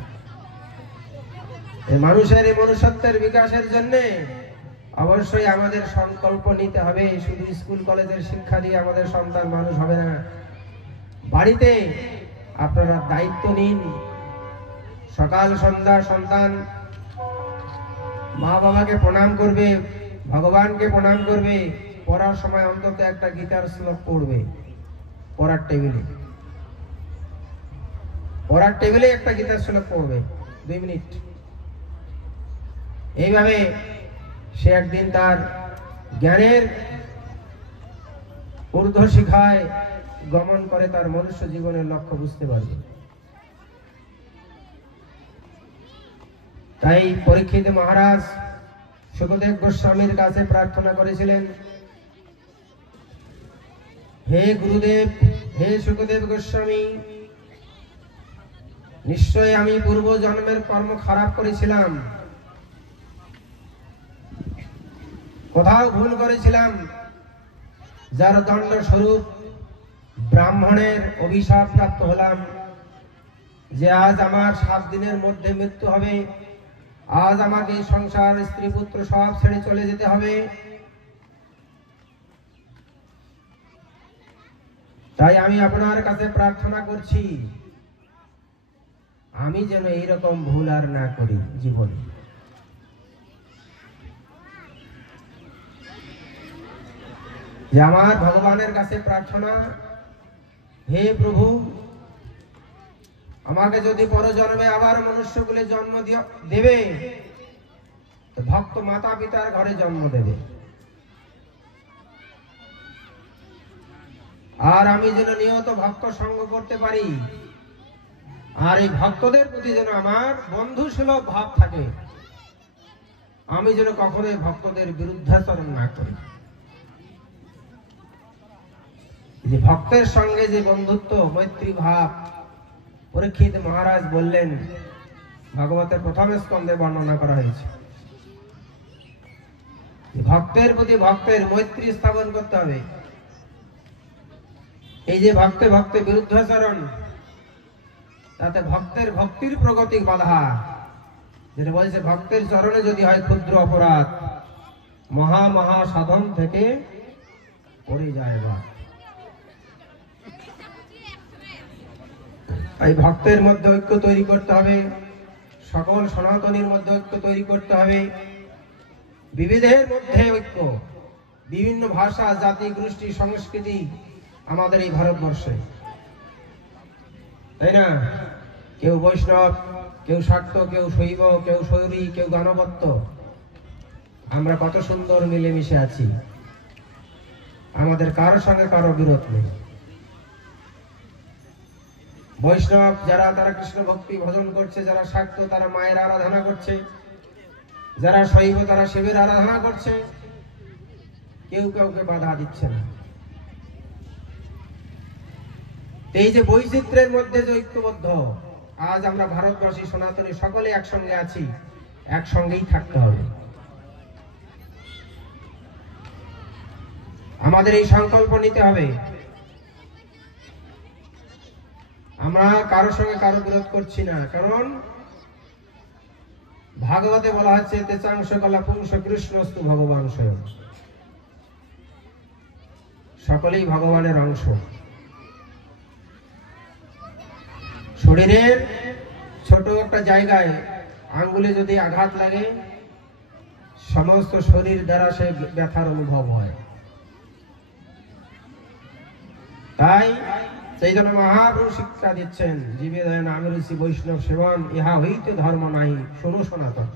মানুষের এই মনুষ্যত্বের বিকাশের জন্য অবশ্যই আমাদের সংকল্প নিতে হবে। শুধু স্কুল কলেজের শিক্ষা দিয়ে আমাদের সন্তান মানুষ হবে না। বাড়িতে আপনারা দায়িত্ব নিন। সকাল সন্ধ্যা সন্তান মা বাবাকে প্রণাম করবে, ভগবানকে প্রণাম করবে, পড়ার সময় অন্তত একটা গীতার শ্লোক পড়বে। পড়ার টেবিলে একটা গীতার শ্লোক পড়বে 2 মিনিট। এইভাবে সে একদিন তার জ্ঞানের ঊর্ধ্ব শিখায় গমন করে তার মনুষ্য জীবনের লক্ষ্য বুঝতে পারবে। তাই পরীক্ষিত মহারাজ সুখদেব গোস্বামীর কাছে প্রার্থনা করেছিলেন, হে গুরুদেব, হে সুখদেব গোস্বামী, নিশ্চয় আমি পূর্ব জন্মের কর্ম খারাপ করেছিলাম, কোথাও ভুল করেছিলাম, যার দণ্ড স্বরূপ ব্রাহ্মণের অভিশাপ প্রাপ্ত হলাম, যে আজ আমার 7 দিনের মধ্যে মৃত্যু হবে। আজ আমাকে সংসার, স্ত্রী, পুত্র সব ছেড়ে চলে যেতে হবে। তাই আমি আপনার কাছে প্রার্থনা করছি, আমি যেন এইরকম ভুল আর না করি জীবনে। যে আমার ভগবানের কাছে প্রার্থনা, হে প্রভু, আমাকে যদি পরজন্মে আবার মনুষ্যকুলে জন্ম দেবে, তো ভক্ত মাতা পিতার ঘরে জন্ম দেবে। আর আমি যেন নিয়ত ভক্ত সঙ্গ করতে পারি, আর এই ভক্তদের প্রতি যেন আমার বন্ধু সুলভ ভাব থাকে। আমি যেন কখনোই ভক্তদের বিরুদ্ধাচরণ না করি। যে ভক্তের সঙ্গে যে বন্ধুত্ব, মৈত্রী ভাব পরীক্ষিত মহারাজ বললেন, ভাগবতের প্রথম স্কন্ধে বর্ণনা করা হয়েছে। ভক্তের প্রতি ভক্তের মৈত্রী স্থাপন করতে হবে। এই যে ভক্তে ভক্তে বিরুদ্ধাচরণ, তাতে ভক্তের ভক্তির প্রগতি বাধা। যেটা বলছে, ভক্তের চরণে যদি হয় ক্ষুদ্র অপরাধ, মহা মহা সাধন থেকে পড়ে যায় বা। এই ভক্তের মধ্যে ঐক্য তৈরি করতে হবে, সকল সনাতনীর মধ্যে ঐক্য তৈরি করতে হবে। বিবিধের মধ্যে ঐক্য, বিভিন্ন ভাষা, জাতি, গোষ্ঠী, সংস্কৃতি আমাদের এই ভারতবর্ষে, তাই না? কেউ বৈষ্ণব, কেউ শাক্ত, কেউ শৈব, কেউ শৌরী, কেউ গণবত্ত। আমরা কত সুন্দর মিলেমিশে আছি, আমাদের কারোর সঙ্গে কারো বিরোধ নেই। বৈষ্ণব যারা, তারা কৃষ্ণ ভক্তি ভজন করছে, যারা শাক্ত তারা মায়ের আরাধনা করছে, যারা শৈব তারা শিবের আরাধনা করছে, কেউ কাউকে বাধা দিচ্ছে না। এই যে বৈচিত্র্যের মধ্যে যে ঐক্যবদ্ধ, আজ আমরা ভারতবাসী সনাতনী সকলে একসঙ্গে আছি, একসঙ্গেই থাকতে হবে। আমাদের এই সংকল্প নিতে হবে। আমরা কারোর সঙ্গে কারো বিরোধ করছি না, কারণ ভাগবতে বলা হচ্ছে, তেচাংশ কলা পুংস কৃষ্ণস্তু ভগবান স্বয়ং। সকলেই ভগবানের অংশ। শরীরের ছোট একটা জায়গায় আঙ্গুলে যদি আঘাত লাগে, সমস্ত শরীর দ্বারা সে ব্যথার অনুভব হয়। তাই চৈতন্য মহাপ্রভু শিক্ষা দিচ্ছেন, জীবে দয়া নামে রুচি বৈষ্ণব সেবন, ইহা হইতে ধর্ম নাই, শোনো সনাতন।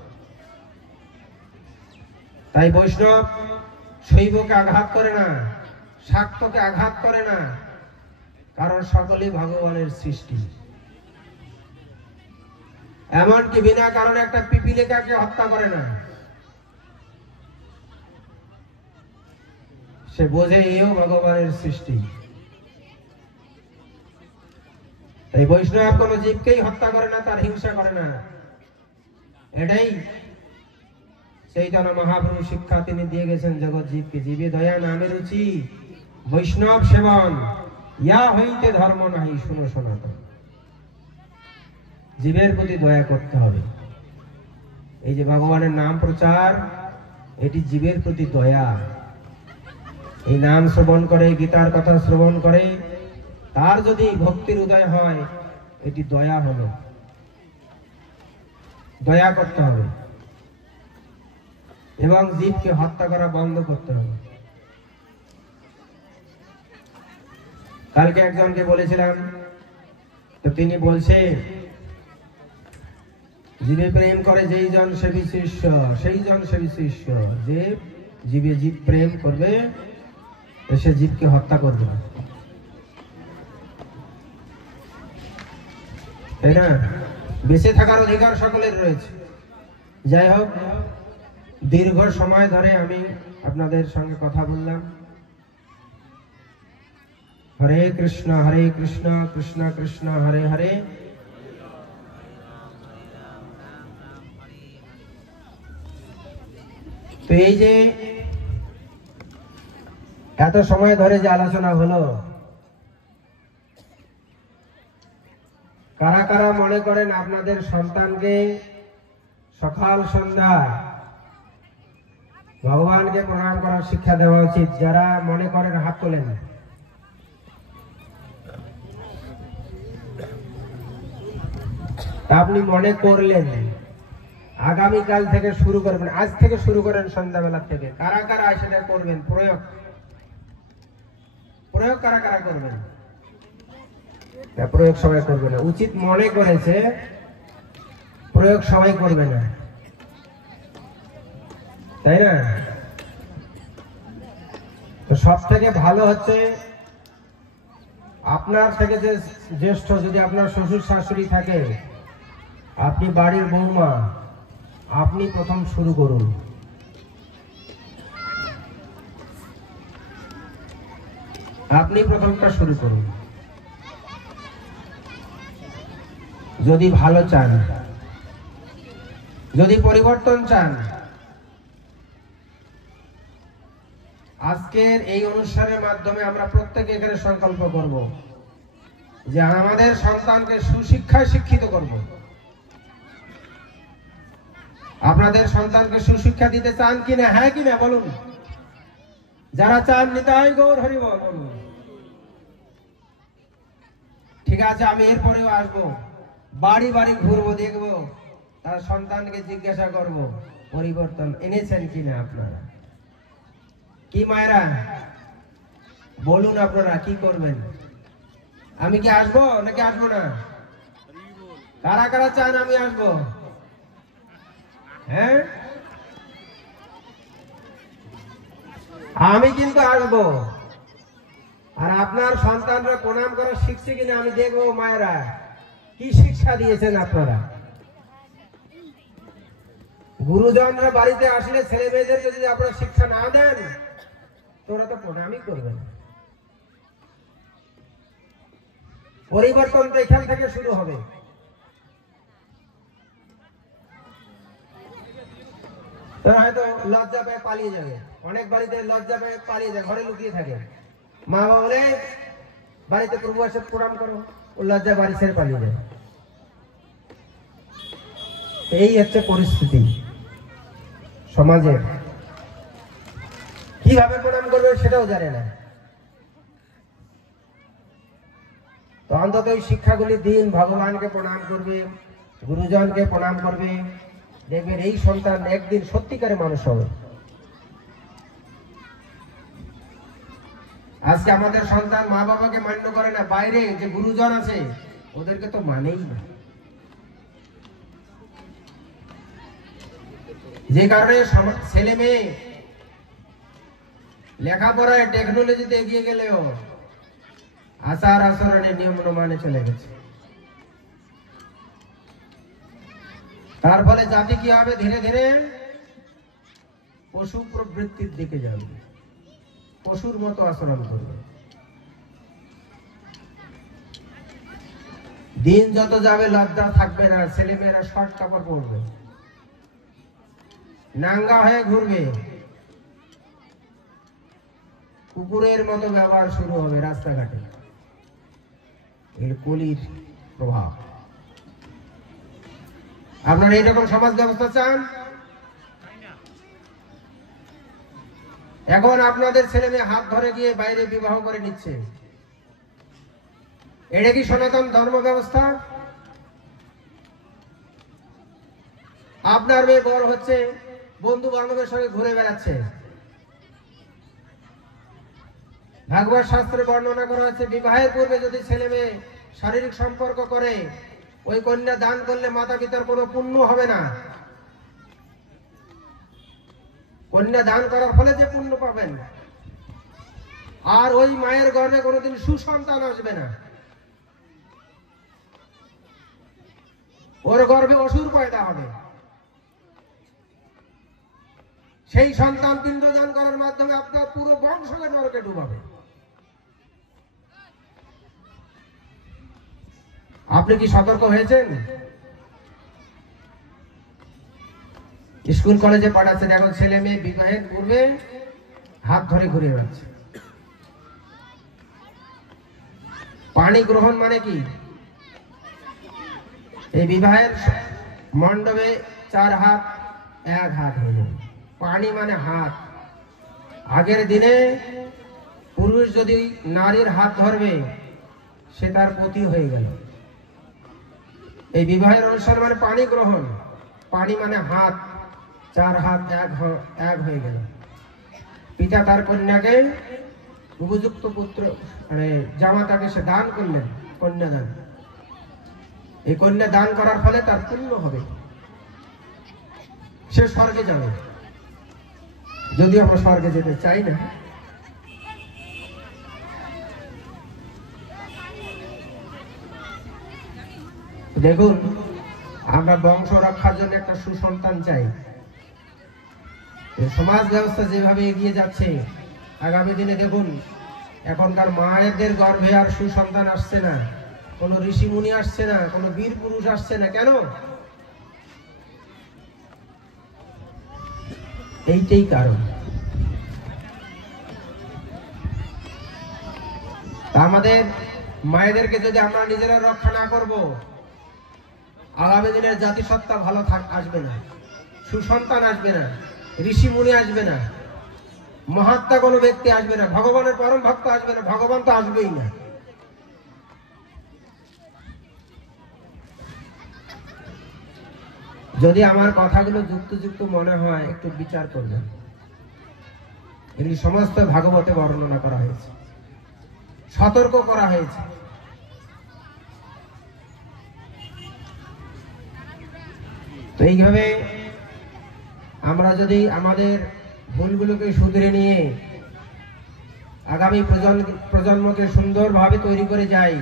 তাই বৈষ্ণব শৈবকে আঘাত করে না, শাক্তকে আঘাত করে না, কারণ সকলেই ভগবানের সৃষ্টি। এমনকি বিনা কারণে একটা পিপিলিকাকে হত্যা করে না, সে বোঝে এও ভগবানের সৃষ্টি। এই বৈষ্ণব কোন জীবকেই হত্যা করে না, তার হিংসা করে না। এটাই চৈতন্য মহাপ্রভু শিক্ষা তিনি দিয়ে গেছেন জগৎ জীবকে। জীবে দয়া নামে রুচি, বৈষ্ণব সেবন, ইয়া হইতে ধর্ম নাহি শুনো সনাতন। জীবের প্রতি দয়া করতে হবে। এই যে ভগবানের নাম প্রচার, এটি জীবের প্রতি দয়া। এই নাম শ্রবণ করে, গীতার কথা শ্রবণ করে, তার যদি ভক্তির উদয় হয়, এটি দয়া হলো। দয়া করতে হবে এবং জীবকে হত্যা করা বন্ধ করতে হবে। কালকে একজনকে বলেছিলাম, তো তিনি বলছে, জীবে প্রেম করে যেই জন সে বিশিষ্য, সেই জন সে বিশিষ্য। যে জীবে জীব প্রেম করবে, সে জীবকে হত্যা করবে না, তাই না? বেঁচে থাকার অধিকার সকলের রয়েছে। যাই হোক, দীর্ঘ সময় ধরে আমি আপনাদের সঙ্গে কথা বললাম। হরে কৃষ্ণ কৃষ্ণ কৃষ্ণ হরে হরে। তো এই যে এত সময় ধরে যে আলোচনা হলো, কারা কারা মনে করেন আপনাদের সন্তানকে সকাল সন্ধ্যা ভগবানকে প্রণাম করার শিক্ষা দেওয়া উচিত? যারা মনে করেন হাত তোলেন। আপনি মনে করলেন, আগামীকাল থেকে শুরু করবেন, আজ থেকে শুরু করেন, সন্ধ্যাবেলা থেকে। কারা কারা সেটা করবেন? প্রয়োগ কারা কারা করবেন? প্রয়োগ সবাই করবে না। উচিত মনে করেছে, প্রয়োগ সবাই করবে না, তাই না? তো সব থেকে ভালো হচ্ছে আপনার থেকে যে জ্যেষ্ঠ, যদি আপনার শ্বশুর শাশুড়ি থাকে, আপনি বাড়ির বৌমা, আপনি প্রথম শুরু করুন। আপনি প্রথমটা শুরু করুন। যদি ভালো চান, যদি পরিবর্তন চান। আজকের এই অনুষ্ঠানের মাধ্যমে আমরা প্রত্যেকে এখানে সংকল্প করব যে আমাদের সন্তানকে সুশিক্ষায় শিক্ষিত করব। আপনাদের সন্তানকে সুশিক্ষা দিতে চান কিনা? হ্যাঁ কিনা বলুন। যারা চান, নিতাই গৌর হরি বল বলুন। ঠিক আছে, আমি এরপরেও আসবো, বাড়ি বাড়ি ঘুরবো, দেখবো, তার সন্তানকে জিজ্ঞাসা করব পরিবর্তন এনেছেন কিনা আপনারা। কি মায়েরা বলুন, আপনারা কি করবেন? আমি কি আসবো নাকি আসবো না? কারা কারা চান আমি আসবো? হ্যাঁ, আমি কিন্তু আসবো। আর আপনার সন্তানরা প্রণাম করা শিখছে কিনা আমি দেখবো। মায়েরা কি শিক্ষা দিয়েছেন আপনারা? গুরুজনরা বাড়িতে আসলে ছেলে মেয়েদেরকে যদি আপনারা শিক্ষা না দেন, তোরা তো প্রণামই করবে না। পরিবর্তন তো এখান থেকে শুরু হবে। তোরা হয়তো লজ্জা পেয়ে পালিয়ে যাবে, অনেক বাড়িতে লজ্জা পেয়ে পালিয়ে যায়, ঘরে লুকিয়ে থাকে। মা বাবা বলে বাড়িতে প্রভু আসে প্রণাম করো, ও লজ্জা বাড়ি ছেড়ে পালিয়ে যায়। এই হচ্ছে পরিস্থিতি সমাজের। কিভাবে প্রণাম করবে সেটাও জানে না। তো অন্তত এই শিক্ষাগুলি দিন, ভগবানকে প্রণাম করবে, গুরুজনকে প্রণাম করবে, দেখবেন এই সন্তান একদিন সত্যিকারে মানুষ হবে। আজকে আমাদের সন্তান মা বাবাকে মান্য করে না, বাইরে যে গুরুজন আছে ওদেরকে তো মানেই না। যে কারণে ছেলে মেয়ে লেখাপড়ায় টেকনোলজিতে এগিয়ে গেলেও আচার আচরণের নিয়ম মানে চলে গেছে। তার ফলে জাতি কি হবে? ধীরে ধীরে পশু প্রবৃত্তির দিকে যাবে, পশুর মতো আচরণ করবে। দিন যত যাবে লজ্জা থাকবে না, ছেলেমেয়েরা শর্ট কাপড় পরবে, নাঙ্গা হয়ে ঘুরবে, কুকুরের মতো ব্যবহার শুরু হবে রাস্তাঘাটে। এর কলির প্রভাব। আপনারা এইরকম সমাজ ব্যবস্থা চান? এখন আপনাদের ছেলে মেয়ে হাত ধরে গিয়ে বাইরে বিবাহ করে নিচ্ছে, এটা কি সনাতন ধর্ম ব্যবস্থা? আপনার মেয়ে বড় হচ্ছে, বন্ধু বান্ধবের সঙ্গে ঘুরে বেড়াচ্ছে। ভাগবত শাস্ত্রে বর্ণনা করা হচ্ছে, বিবাহের পূর্বে যদি ছেলে মেয়ে শারীরিক সম্পর্ক করে, ওই কন্যা দান করলে মাতা পিতার কোনো পুণ্য হবে না। কন্যা দান করার ফলে যে পুণ্য পাবেন, আর ওই মায়ের গর্ভে কোনোদিন সুসন্তান আসবে না, ওর গর্ভে অসুর পয়দা হবে। সেই সন্তান পিণ্ডদান করার মাধ্যমে আপনার পুরো বংশকে নরকে ডুবাবে। আপনি কি সতর্ক হয়েছেন? স্কুল কলেজে পাঠাচ্ছেন, এখন ছেলে মেয়ে বিবাহের পূর্বে হাত ধরে ঘুরে বেড়াচ্ছে। পানি গ্রহণ মানে কি? এই বিবাহের মণ্ডপে 4 হাত 1 হাত হয়ে যাবে। পানি মানে হাত। আগের দিনে পুরুষ যদি নারীর হাত ধরবে, সে তার পতি হয়ে গেল। এই বিবাহের অনুষ্ঠান মানে পানি গ্রহণ। পানি মানে হাত, 4 হাত 1 হয়ে গেল। পিতা তার কন্যাকে উপযুক্ত পুত্র মানে জামাতাকে সে দান করলেন, কন্যাদান। এই কন্যা দান করার ফলে তার পুণ্য হবে, সে স্বর্গে যাবে। যদিও আমরা স্বর্গে যেতে চাই না। দেখুন, আমরা বংশ রক্ষার জন্য একটা সুসন্তান চাই। সমাজ ব্যবস্থা যেভাবে এগিয়ে যাচ্ছে, আগামী দিনে দেখুন এখনকার মায়েদের গর্ভে আর সুসন্তান আসছে না, কোনো ঋষি মুনি আসছে না, কোনো বীর পুরুষ আসছে না। কেন? এইটাই কারণ। আমাদের মায়েদেরকে যদি আমরা নিজেরা রক্ষা না করব, আগামী দিনের জাতিসত্তা ভালো আসবে না, সুসন্তান আসবে না, ঋষি মুনি আসবে না, মহাত্মা কোনো ব্যক্তি আসবে না, ভগবানের পরম ভক্ত আসবে না, ভগবান তো আসবেই না। যদি আমার কথাগুলো যুক্ত মনে হয়, একটু বিচার করবেন। এগুলি সমস্ত ভাগবতে বর্ণনা করা হয়েছে, সতর্ক করা হয়েছে। তো এইভাবে আমরা যদি আমাদের ভুলগুলোকে শুধরে নিয়ে আগামী প্রজন্মকে সুন্দরভাবে তৈরি করে যাই,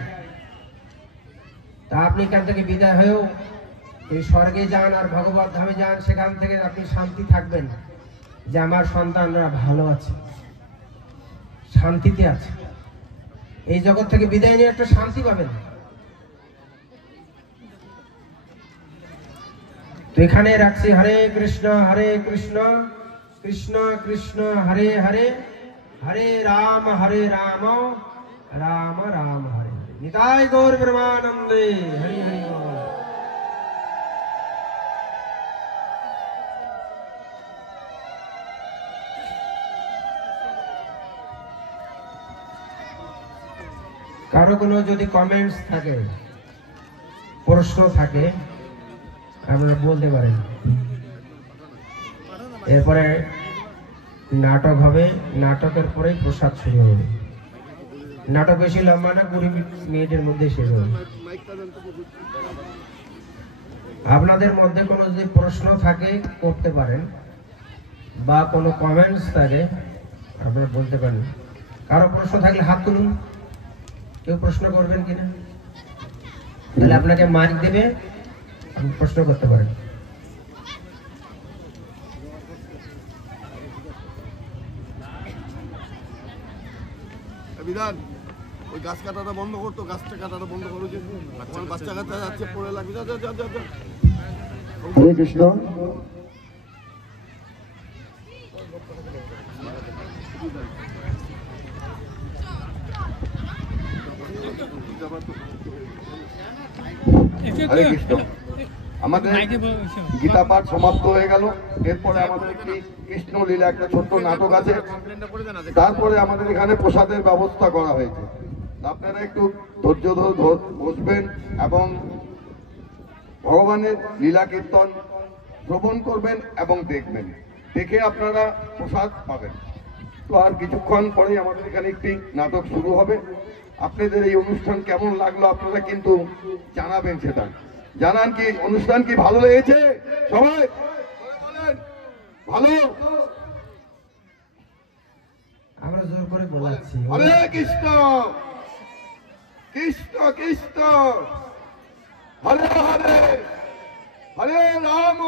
তা আপনি এখান থেকে বিদায় হয়েও এই স্বর্গে যান আর ভগবত ধামে যান, সেখান থেকে আপনি শান্তি থাকবেন যে আমার সন্তানরা ভালো আছে, শান্তিতে আছে। এই জগৎ থেকে বিদায় নিয়ে একটা শান্তি পাবেন। তো এখানে রাখছি। হরে কৃষ্ণ কৃষ্ণ কৃষ্ণ হরে হরে, হরে রাম রাম রাম হরে হরে। নিতাই গৌর প্রেমানন্দে। হরি হরি বল। কারো কোনো যদি কমেন্টস থাকে, প্রশ্ন থাকে, আপনারা বলতে পারেন। এরপরে নাটক হবে, নাটকের পরেই প্রসাদ শুরু হবে। নাটক বেশি লম্বা না, 20 মিনিটের মধ্যে শেষ হবে। আপনাদের মধ্যে কোনো যদি প্রশ্ন থাকে করতে পারেন, বা কোনো কমেন্টস থাকে আপনারা বলতে পারেন। কারো প্রশ্ন থাকলে হাত তুলুন। কেউ প্রশ্ন করবেন কিনা? তাহলে আপনাকে মার্ক দেবে, আপনি প্রশ্ন করতে পারেন। বিধান ওই গাছ কাটাটা বন্ধ করতো, গাছটা কাটাটা বন্ধ করো, যে বাচ্চা কাচ্চা যাচ্ছে পড়ে লাগবে। যা যা যা যা যা। হরে কৃষ্ণ। হরে কৃষ্ণ। আমাদের গীতা পাঠ সমাপ্ত হয়ে গেল। এরপরে আমাদের একটি কৃষ্ণ লীলা একটা ছোট্ট নাটক আছে। তারপরে আমাদের এখানে প্রসাদের ব্যবস্থা করা হয়েছে। আপনারা একটু ধৈর্য ধরে বসবেন এবং ভগবানের লীলা কীর্তন শ্রবণ করবেন এবং দেখবেন, দেখে আপনারা প্রসাদ পাবেন। তো আর কিছুক্ষণ পরেই আমাদের এখানে একটি নাটক শুরু হবে। আপনাদের এই অনুষ্ঠান কেমন লাগলো আপনারা কিন্তু জানাবেন, সেটা জানান। কি অনুষ্ঠান কি ভালো লেগেছে? সবাই বলেন ভালো। আমরা জোর করে বলাচ্ছি হরে কৃষ্ণ কৃষ্ণ কৃষ্ণ হরে হরে, হরে রাম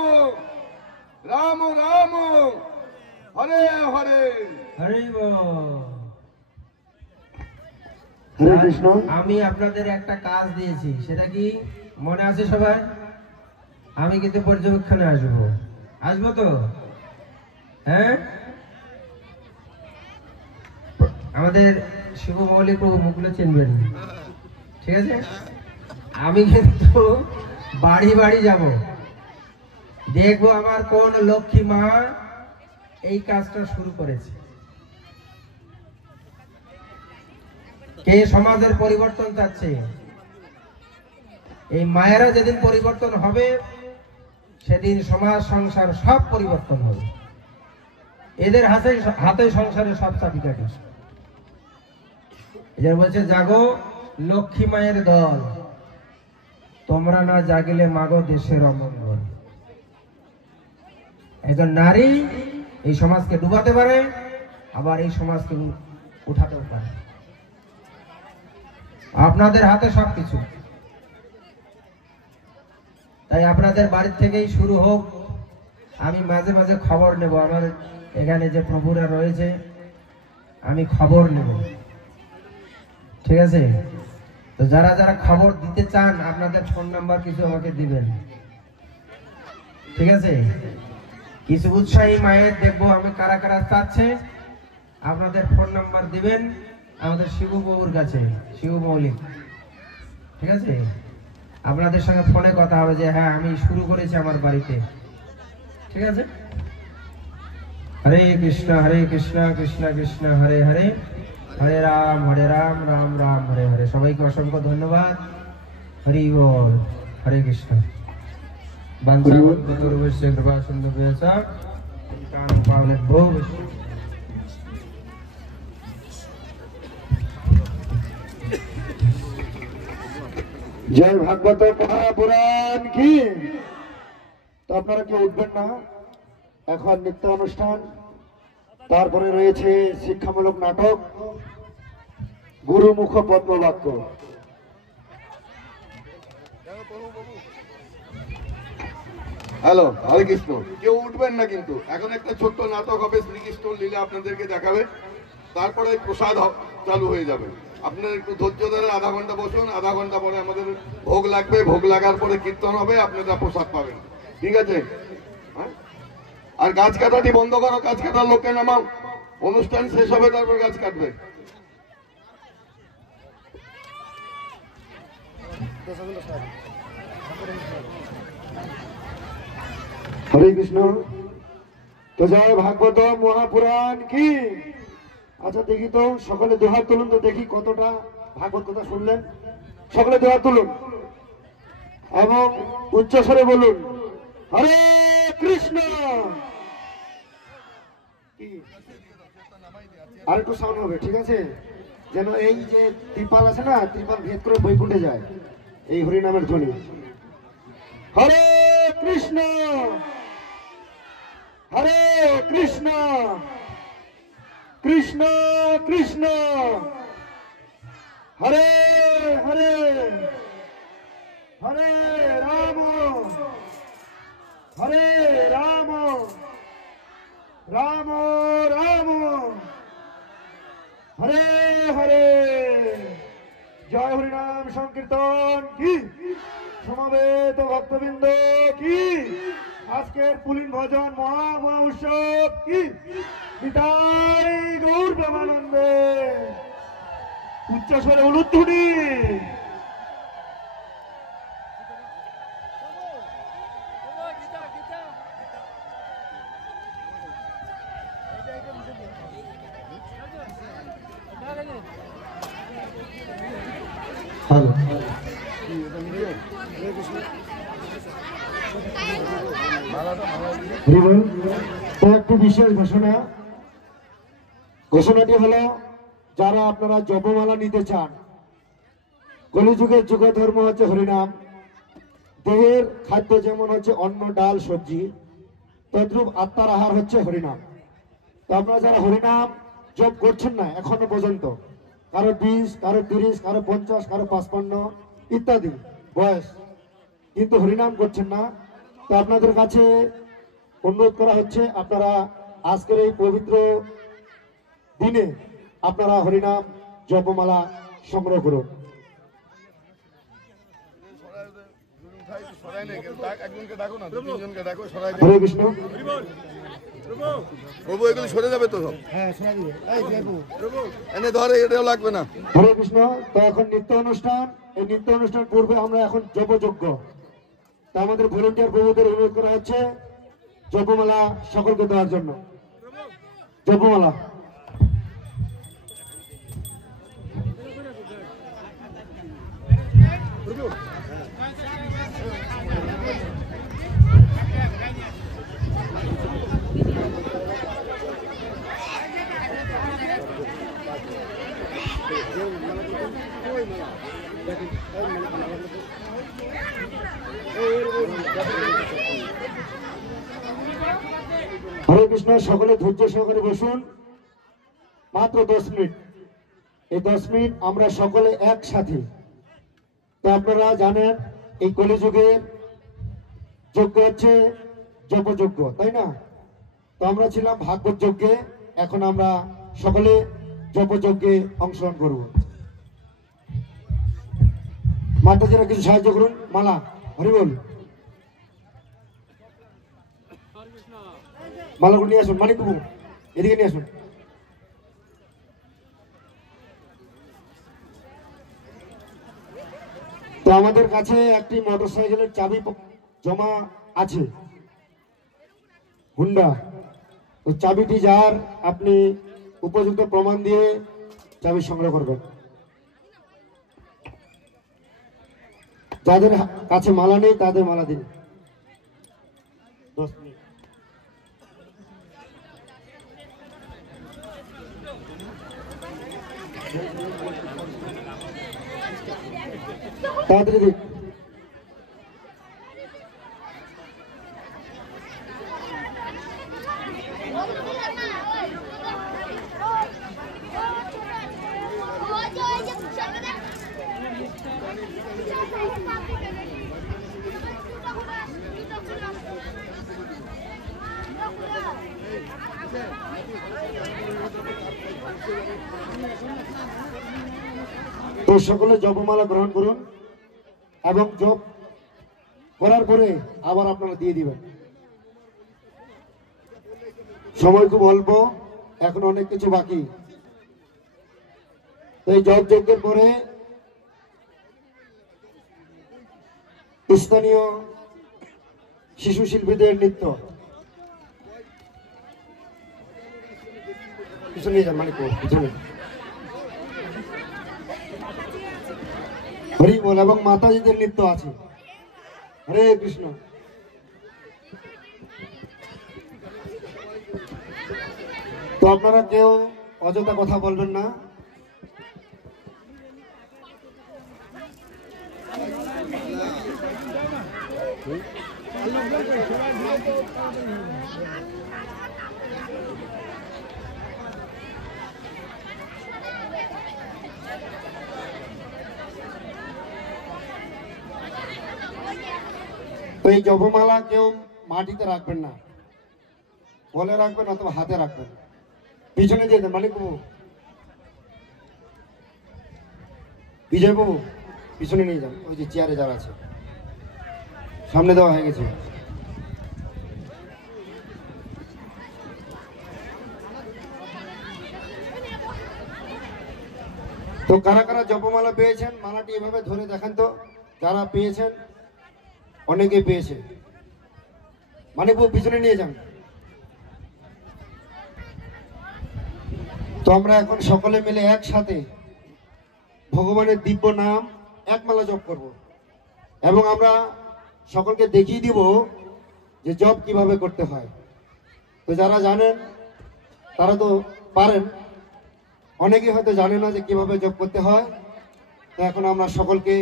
রাম রাম হরে হরে। হরে বল। হরে কৃষ্ণ। আমি আপনাদের একটা কাজ দিয়েছি, সেটা কি মনে আছে সবাই? আমি কিন্তু পর্যবেক্ষণে আসবো তো, হ্যাঁ? আমাদের শিব মৌলিক প্রভু মুখগুলো চিনবেন, ঠিক আছে? আমি কিন্তু বাড়ি বাড়ি যাব, দেখবো আমার কোন লক্ষ্মী মা এই কাজটা শুরু করেছে, কে সমাজের পরিবর্তন চাচ্ছে। এই মায়েরা যেদিন পরিবর্তন হবে সেদিন সমাজ সংসার সব পরিবর্তন হবে। এদের হাতে সংসারের সব চাবিকাঠি। এদের বলছে, জাগো লক্ষ্মী মায়ের দল, তোমরা না জাগিলে মাগো দেশের অমঙ্গল। একজন নারী এই সমাজকে ডুবাতে পারে, আবার এই সমাজকে উঠাতেও পারে। আপনাদের হাতে সবকিছু। তাই আপনাদের বাড়ির থেকেই শুরু হোক। আমি মাঝে মাঝে খবর নেব, আমার এখানে যে প্রভুরা রয়েছে, আমি খবর নেব, ঠিক আছে? তো যারা যারা খবর দিতে চান আপনাদের ফোন নাম্বার কিছু আমাকে দিবেন, ঠিক আছে? কিছু উৎসাহী মায়ের দেখবো আমি কারা কারা চাচ্ছে, আপনাদের ফোন নাম্বার দিবেন আমাদের শিবু বাবুর কাছে, শিবু মৌলিক, ঠিক আছে? আপনাদের সঙ্গে ফোনে কথা হবে যে হ্যাঁ আমি শুরু করেছি আমার বাড়িতে, ঠিক আছে? হরে কৃষ্ণ কৃষ্ণ কৃষ্ণ হরে হরে, হরে রাম রাম রাম হরে হরে। সবাইকে অসংখ্য ধন্যবাদ। হরি বল। হরে কৃষ্ণ। কৃপা সুন্দর জয় ভাগবত মহাপুরাণ কি। তো আপনারা কেউ উঠবেন না, এখন নৃত্য অনুষ্ঠান, তারপরে রয়েছে শিক্ষামূলক নাটক গুরুমুখ পদ্মবাক্য। হ্যালো, হরে কৃষ্ণ। কেউ উঠবেন না কিন্তু। এখন একটা ছোট্ট নাটক হবে, শ্রীকৃষ্ণ লীলা আপনাদেরকে দেখাবে, তারপরে প্রসাদ চালু হয়ে যাবে। আপনারা একটু ধৈর্য ধরে আধা ঘন্টা বসুন, আধা ঘন্টা পরে আমাদের ভোগ লাগবে, ভোগ লাগার পরে কীর্তন হবে, আপনারা প্রসাদ পাবেন, ঠিক আছে? হ্যাঁ, আর গাছ কাটাটি বন্ধ করো, গাছ কাটার লোককে নামাও। অনুষ্ঠান শেষ হবে, তারপর গাছ কাটবে। হরে কৃষ্ণ। তো জয় ভাগবত মহাপুরাণ কি। আচ্ছা দেখি তো, সকলে দুহাত তুলুন তো দেখি কতটা ভাগবত কথা শুনলেন। সকলে দুহাত তুলুন এবং উচ্চস্বরে বলুন হরে কৃষ্ণ। আর একটু সাউন্ড হবে, ঠিক আছে? যেন এই যে ত্রিপাল আছে না, ত্রিপাল ভেদ করে বৈকুণ্ঠে যায় এই হরিনামের ধ্বনি। হরে কৃষ্ণ হরে কৃষ্ণ কৃষ্ণ কৃষ্ণ হরে হরে, হরে রাম হরে রাম রাম রাম হরে হরে। জয় হরিনাম সংকীর্তন কি, সমাবেত ভক্তবৃন্দ কি, আজকের পুলিন ভজন মহা উৎসব কি, নিতাই গৌর প্রেমানন্দে উচ্চস্বরে উলুধ্বনি। হ্যালো, হরিবল। তো একটি বিশেষ ঘোষণা, ঘোষণাটি হলো যারা আপনারা জপমালা নিতে চান, কলিযুগের যুগ ধর্ম হচ্ছে হরিনাম, দেহের খাদ্য যেমন হচ্ছে অন্ন ডাল সবজি, তদ্রূপ আত্মার আহার হচ্ছে হরিনাম। তো আপনারা যারা হরিনাম জপ করছেন না এখনো পর্যন্ত, কারো 20, কারো 30, কারো 50, কারো 55 ইত্যাদি বয়স, কিন্তু হরিনাম করছেন না, তো আপনাদের কাছে অনুরোধ করা হচ্ছে আপনারা আজকের এই পবিত্র দিনে আপনারা হরিনাম জপমালা সংগ্রহ করুন। হরে কৃষ্ণ। প্রভু এগুলি সরে যাবে তো সব, এনে ধরে এটাও লাগবে না। হরে কৃষ্ণ। তো এখন নিত্য অনুষ্ঠান, এই নিত্য অনুষ্ঠান পূর্বে আমরা এখন জপযজ্ঞ, তা আমাদের ভলেন্টিয়ার প্রভুদের অনুরোধ করা হচ্ছে জপমালা সকলকে দেওয়ার জন্য। জপমালা হরে কৃষ্ণ। সকলে ধৈর্য সহকারে বসুন, মাত্র 10 মিনিট। এই 10 মিনিট আমরা সকলে একসাথে, তো আপনারা জানেন এই কলিযুগে যজ্ঞ হচ্ছে জপযজ্ঞ, তাই না? তো আমরা ছিলাম ভাগবত যজ্ঞে, এখন আমরা সকলে জপযজ্ঞে অংশগ্রহণ করব। মাতাজিরা কিছু সাহায্য করুন। মালা, হরিবল, মালাগুলো নিয়ে আসুন। মানিক বাবু এদিকে নিয়ে আসুন। তো আমাদের কাছে একটি মোটরসাইকেলের চাবি জমা আছে, হুন্ডা। তো চাবিটি যার, আপনি উপযুক্ত প্রমাণ দিয়ে চাবি সংগ্রহ করবেন। যাদের কাছে মালা নেই তাদের মালা দিন। 10 মিনিট। তাড়াতাড়ি দিন। তো সকলে জপমালা গ্রহণ করুন এবং জপ করার পরে আবার আপনারা দিয়ে দিবেন। সময় খুব অল্প, এখন অনেক কিছু বাকি। তো এই জপ যজ্ঞের পরে স্থানীয় শিশু শিল্পীদের নৃত্য। পিছনে নিয়ে যান, মানিক পিছনে। হরি বল। এবং মাতাজিদের নৃত্য আছে। হরে কৃষ্ণ। তো আপনারা কেউ অযথা কথা বলবেন না। তো এই জপমালা কেউ মাটিতে রাখবেন না, বলে রাখবেন অথবা হাতে রাখবেন। পিছনে দিয়ে দেন, মালিক বাবু। বিজয়বাবু পিছনে নিয়ে যান, ওই যে চেয়ারে যারা আছে সামনে দেওয়া হয়ে গেছে। তো কারা কারা জপমালা পেয়েছেন, মালাটি এভাবে ধরে দেখেন তো। যারা পেয়েছেন, অনেকে পেয়েছে, মানে পিছনে নিয়ে যান। তো আমরা এখন সকলে মিলে একসাথে ভগবানের দিব্য নাম এক মালা জপ করব এবং আমরা সকলকে দেখিয়ে দিব যে জপ কিভাবে করতে হয়। তো যারা জানেন তারা তো পারেন, অনেকে হয়তো জানে না যে কিভাবে জপ করতে হয়। তো এখন আমরা সকলকে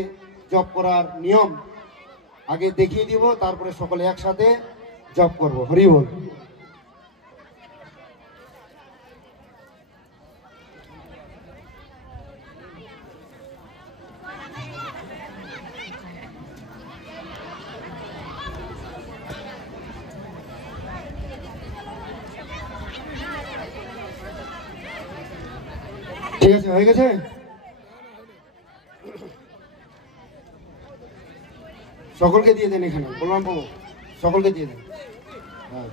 জপ করার নিয়ম আগে দেখিয়ে দিব, তারপরে সকলে একসাথে জপ করব। হরি বল। ঠিক আছে, হয়ে গেছে। সকলকে দিয়ে দেন, এখানে বললাম বাবু সকলকে দিয়ে দেন। হ্যাঁ,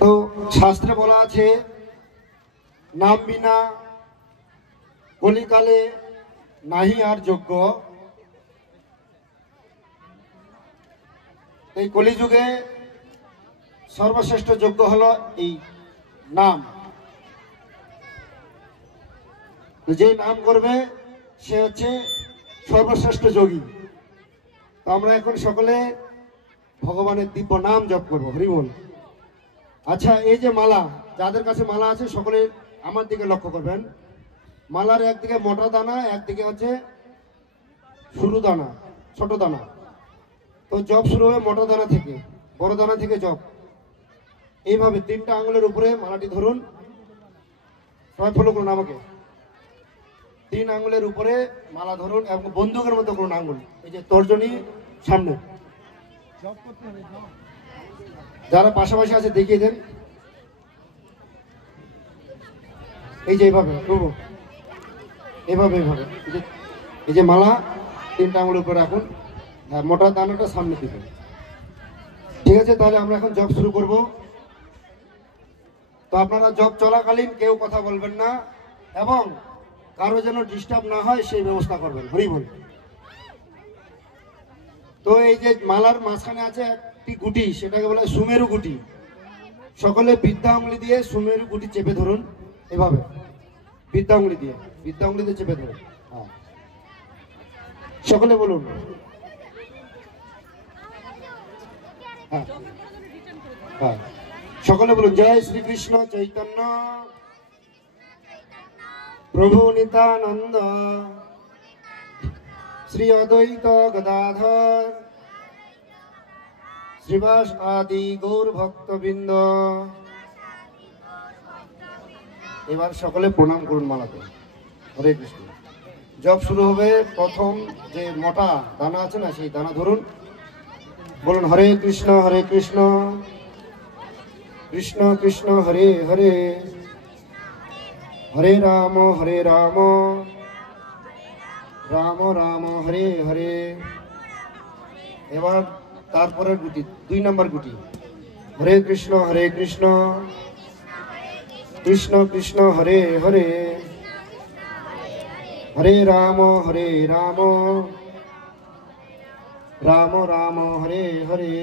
তো শাস্ত্রে বলা আছে নাম বিনা কলিকালে নাহি আর যোগ্য। এই কলিযুগে সর্বশ্রেষ্ঠ যোগ্য হলো এই নাম। যে নাম করবে সে হচ্ছে সর্বশ্রেষ্ঠ যোগী। তো আমরা এখন সকলে ভগবানের দিব্য নাম জপ করবো। হরি বল। আচ্ছা, এই যে মালা, যাদের কাছে মালা আছে সকলে আমার দিকে লক্ষ্য করবেন। মালার একদিকে মোটা দানা, একদিকে হচ্ছে সরু দানা, ছোট দানা। তো জপ শুরু হবে মোটা দানা থেকে, বড় দানা থেকে জপ। এইভাবে 3টা আঙুলের উপরে মালাটি ধরুন। সবাই ফলো করুন আমাকে। 3 আঙুলের উপরে মালা ধরুন এবং বন্দুকের মতো করুন আঙুল, এই যে তর্জনী সামনে। যারা পাশাপাশি আছে দেখিয়ে দেন। এই যে এইভাবে প্রভু, এইভাবে এইভাবে এই যে মালা 3টা আঙুলের উপরে রাখুন। হ্যাঁ, মোটা দানাটা সামনে দিবেন। ঠিক আছে, তাহলে আমরা এখন জব শুরু করব। তো আপনারা জব চলাকালীন কেউ কথা বলবেন না এবং কারো যেন ডিস্টার্ব না হয় সেই ব্যবস্থা করবেন। হরি বল। তো এই যে মালার মাঝখানে আছে একটি গুটি, সেটাকে বলে সুমেরু গুটি। সকলে বৃদ্ধা আঙুলি দিয়ে সুমেরু গুটি চেপে ধরুন। এভাবে বৃদ্ধা আঙুলি দিয়ে চেপে ধরুন। হ্যাঁ, সকলে বলুন। হ্যাঁ হ্যাঁ, সকলে বলুন জয় শ্রীকৃষ্ণ চৈতন্য প্রভু নিত্যানন্দ শ্রী অদ্বৈত গদাধর শ্রীবাস আদি গৌর ভক্তবৃন্দ। এবার সকলে প্রণাম করুন মালাতে। হরে কৃষ্ণ। জপ শুরু হবে। প্রথম যে মোটা দানা আছে না, সেই দানা ধরুন। বলুন হরে কৃষ্ণ কৃষ্ণ কৃষ্ণ হরে হরে, হরে রাম রাম রাম হরে হরে। এবার তারপরের গুটি, 2 নম্বর গুটি, হরে কৃষ্ণ কৃষ্ণ কৃষ্ণ হরে হরে, হরে রাম রাম রাম হরে হরে।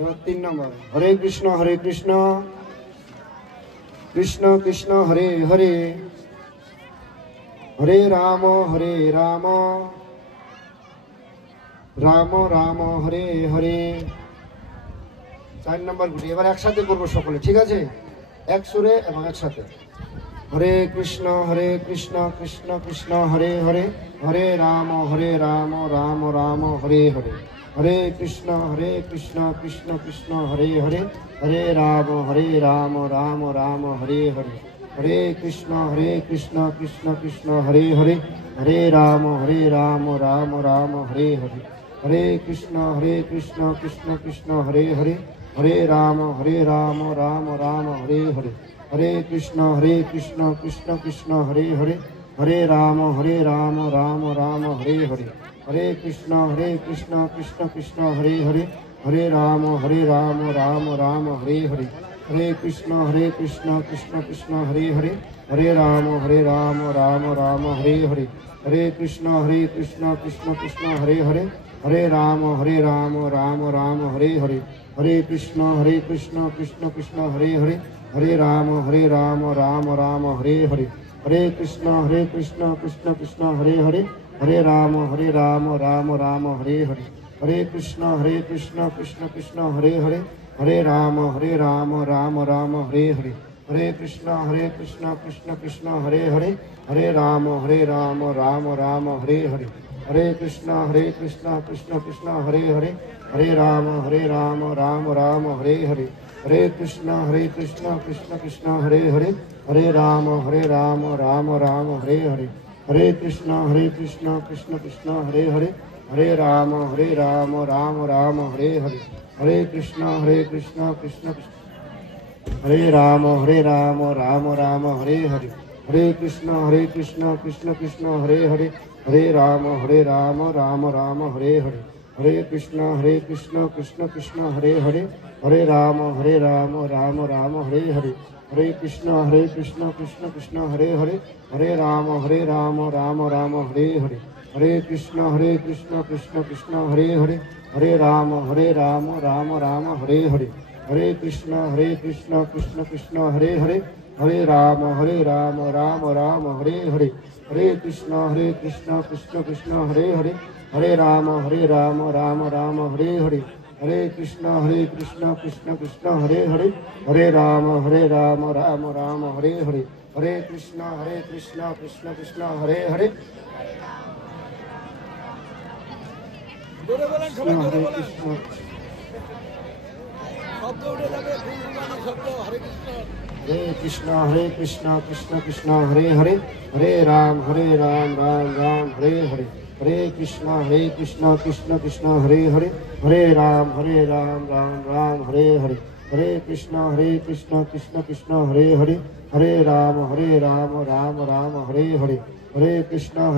এবার 3 নম্বর, হরে কৃষ্ণ কৃষ্ণ কৃষ্ণ হরে হরে, হরে রাম রাম রাম হরে হরে। 4 নম্বর গুটি। এবার একসাথে করবো সকলে, ঠিক আছে? এক সুরে এবং একসাথে। হরে কৃষ্ণ কৃষ্ণ কৃষ্ণ হরে হরে, হরে রাম রাম রাম হরে হরে, হরে কৃষ্ণ কৃষ্ণ কৃষ্ণ হরে হরে, হরে রাম রাম রাম হরে হরে, হরে কৃষ্ণ কৃষ্ণ কৃষ্ণ হরে হরে, হরে রাম রাম রাম হরে হরে, हरे कृष्ण कृष्ण कृष्ण हरे हरे, हरे राम राम राम हरे हरे, हरे कृष्ण कृष्ण कृष्ण हरे हरे, हरे राम राम राम हरे हरे, हरे कृष्ण कृष्ण कृष्ण हरे हरे, हरे राम राम राम हरे हरे, हरे कृष्ण कृष्ण कृष्ण हरे हरे, हरे राम राम राम हरे हरे, हरे कृष्ण कृष्ण कृष्ण हरे हरे, हरे राम राम राम हरे हरे, हरे कृष्ण कृष्ण कृष्ण हरे हरे, हरे राम राम राम हरे हरे, हरे कृष्ण कृष्ण कृष्ण हरे हरे, हरे राम राम राम हरे हरे, हरे कृष्ण कृष्ण कृष्ण हरे हरे, हरे राम राम राम हरे हरे, हरे कृष्ण कृष्ण कृष्ण हरे हरे, हरे राम राम राम हरे हरे, हरे कृष्ण कृष्ण कृष्ण हरे हरे, हरे राम राम राम हरे हरे, हरे कृष्ण कृष्ण कृष्ण हरे हरे, हरे राम राम राम हरे हरे, हरे कृष्ण कृष्ण कृष्ण हरे हरे, हरे राम राम राम हरे हरे, हरे कृष्ण कृष्ण कृष्ण हरे राम राम राम हरे हरे, हरे कृष्ण कृष्ण कृष्ण हरे हरे, हरे राम राम राम हरे हरे, हरे कृष्ण कृष्ण कृष्ण हरे हरे, हरे राम राम राम हरे हरे, हरे कृष्ण कृष्ण कृष्ण हरे हरे, हरे राम राम राम हरे हरे, हरे कृष्ण कृष्ण कृष्ण हरे हरे, हरे राम राम राम हरे हरे, हरे कृष्ण कृष्ण कृष्ण हरे हरे, हरे राम राम राम हरे हरे, हरे कृष्ण कृष्ण कृष्ण हरे हरे, हरे राम राम राम हरे हरे, हरे कृष्ण कृष्ण कृष्ण हरे हरे, हरे राम राम राम हरे हरे, हरे कृष्ण कृष्ण कृष्ण हरे हरे, हरे कृष्ण हरे कृष्ण कृष्ण कृष्ण हरे हरे, हरे राम राम राम हरे हरे, हरे कृष्ण कृष्ण कृष्ण हरे हरे, हरे राम राम राम हरे हरे, हरे कृष्ण कृष्ण कृष्ण हरे हरे, हरे राम राम राम हरे हरे, हरे कृष्ण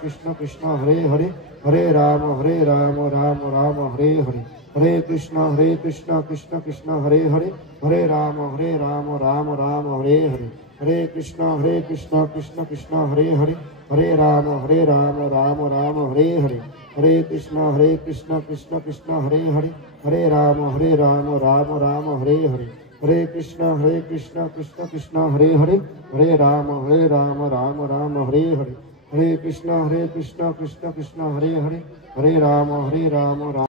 कृष्ण कृष्ण हरे हरे, हरे राम राम राम हरे हरे, हरे कृष्ण कृष्ण कृष्ण हरे हरे, हरे राम राम राम हरे हरे, हरे कृष्ण कृष्ण कृष्ण हरे हरे, हरे राम राम राम हरे हरे, हरे कृष्ण कृष्ण कृष्ण हरे हरे, हरे राम राम राम हरे हरे, हरे कृष्ण कृष्ण कृष्ण हरे हरे, हरे राम राम राम हरे हरे, हरे कृष्ण कृष्ण कृष्ण हरे हरे, हरे राम राम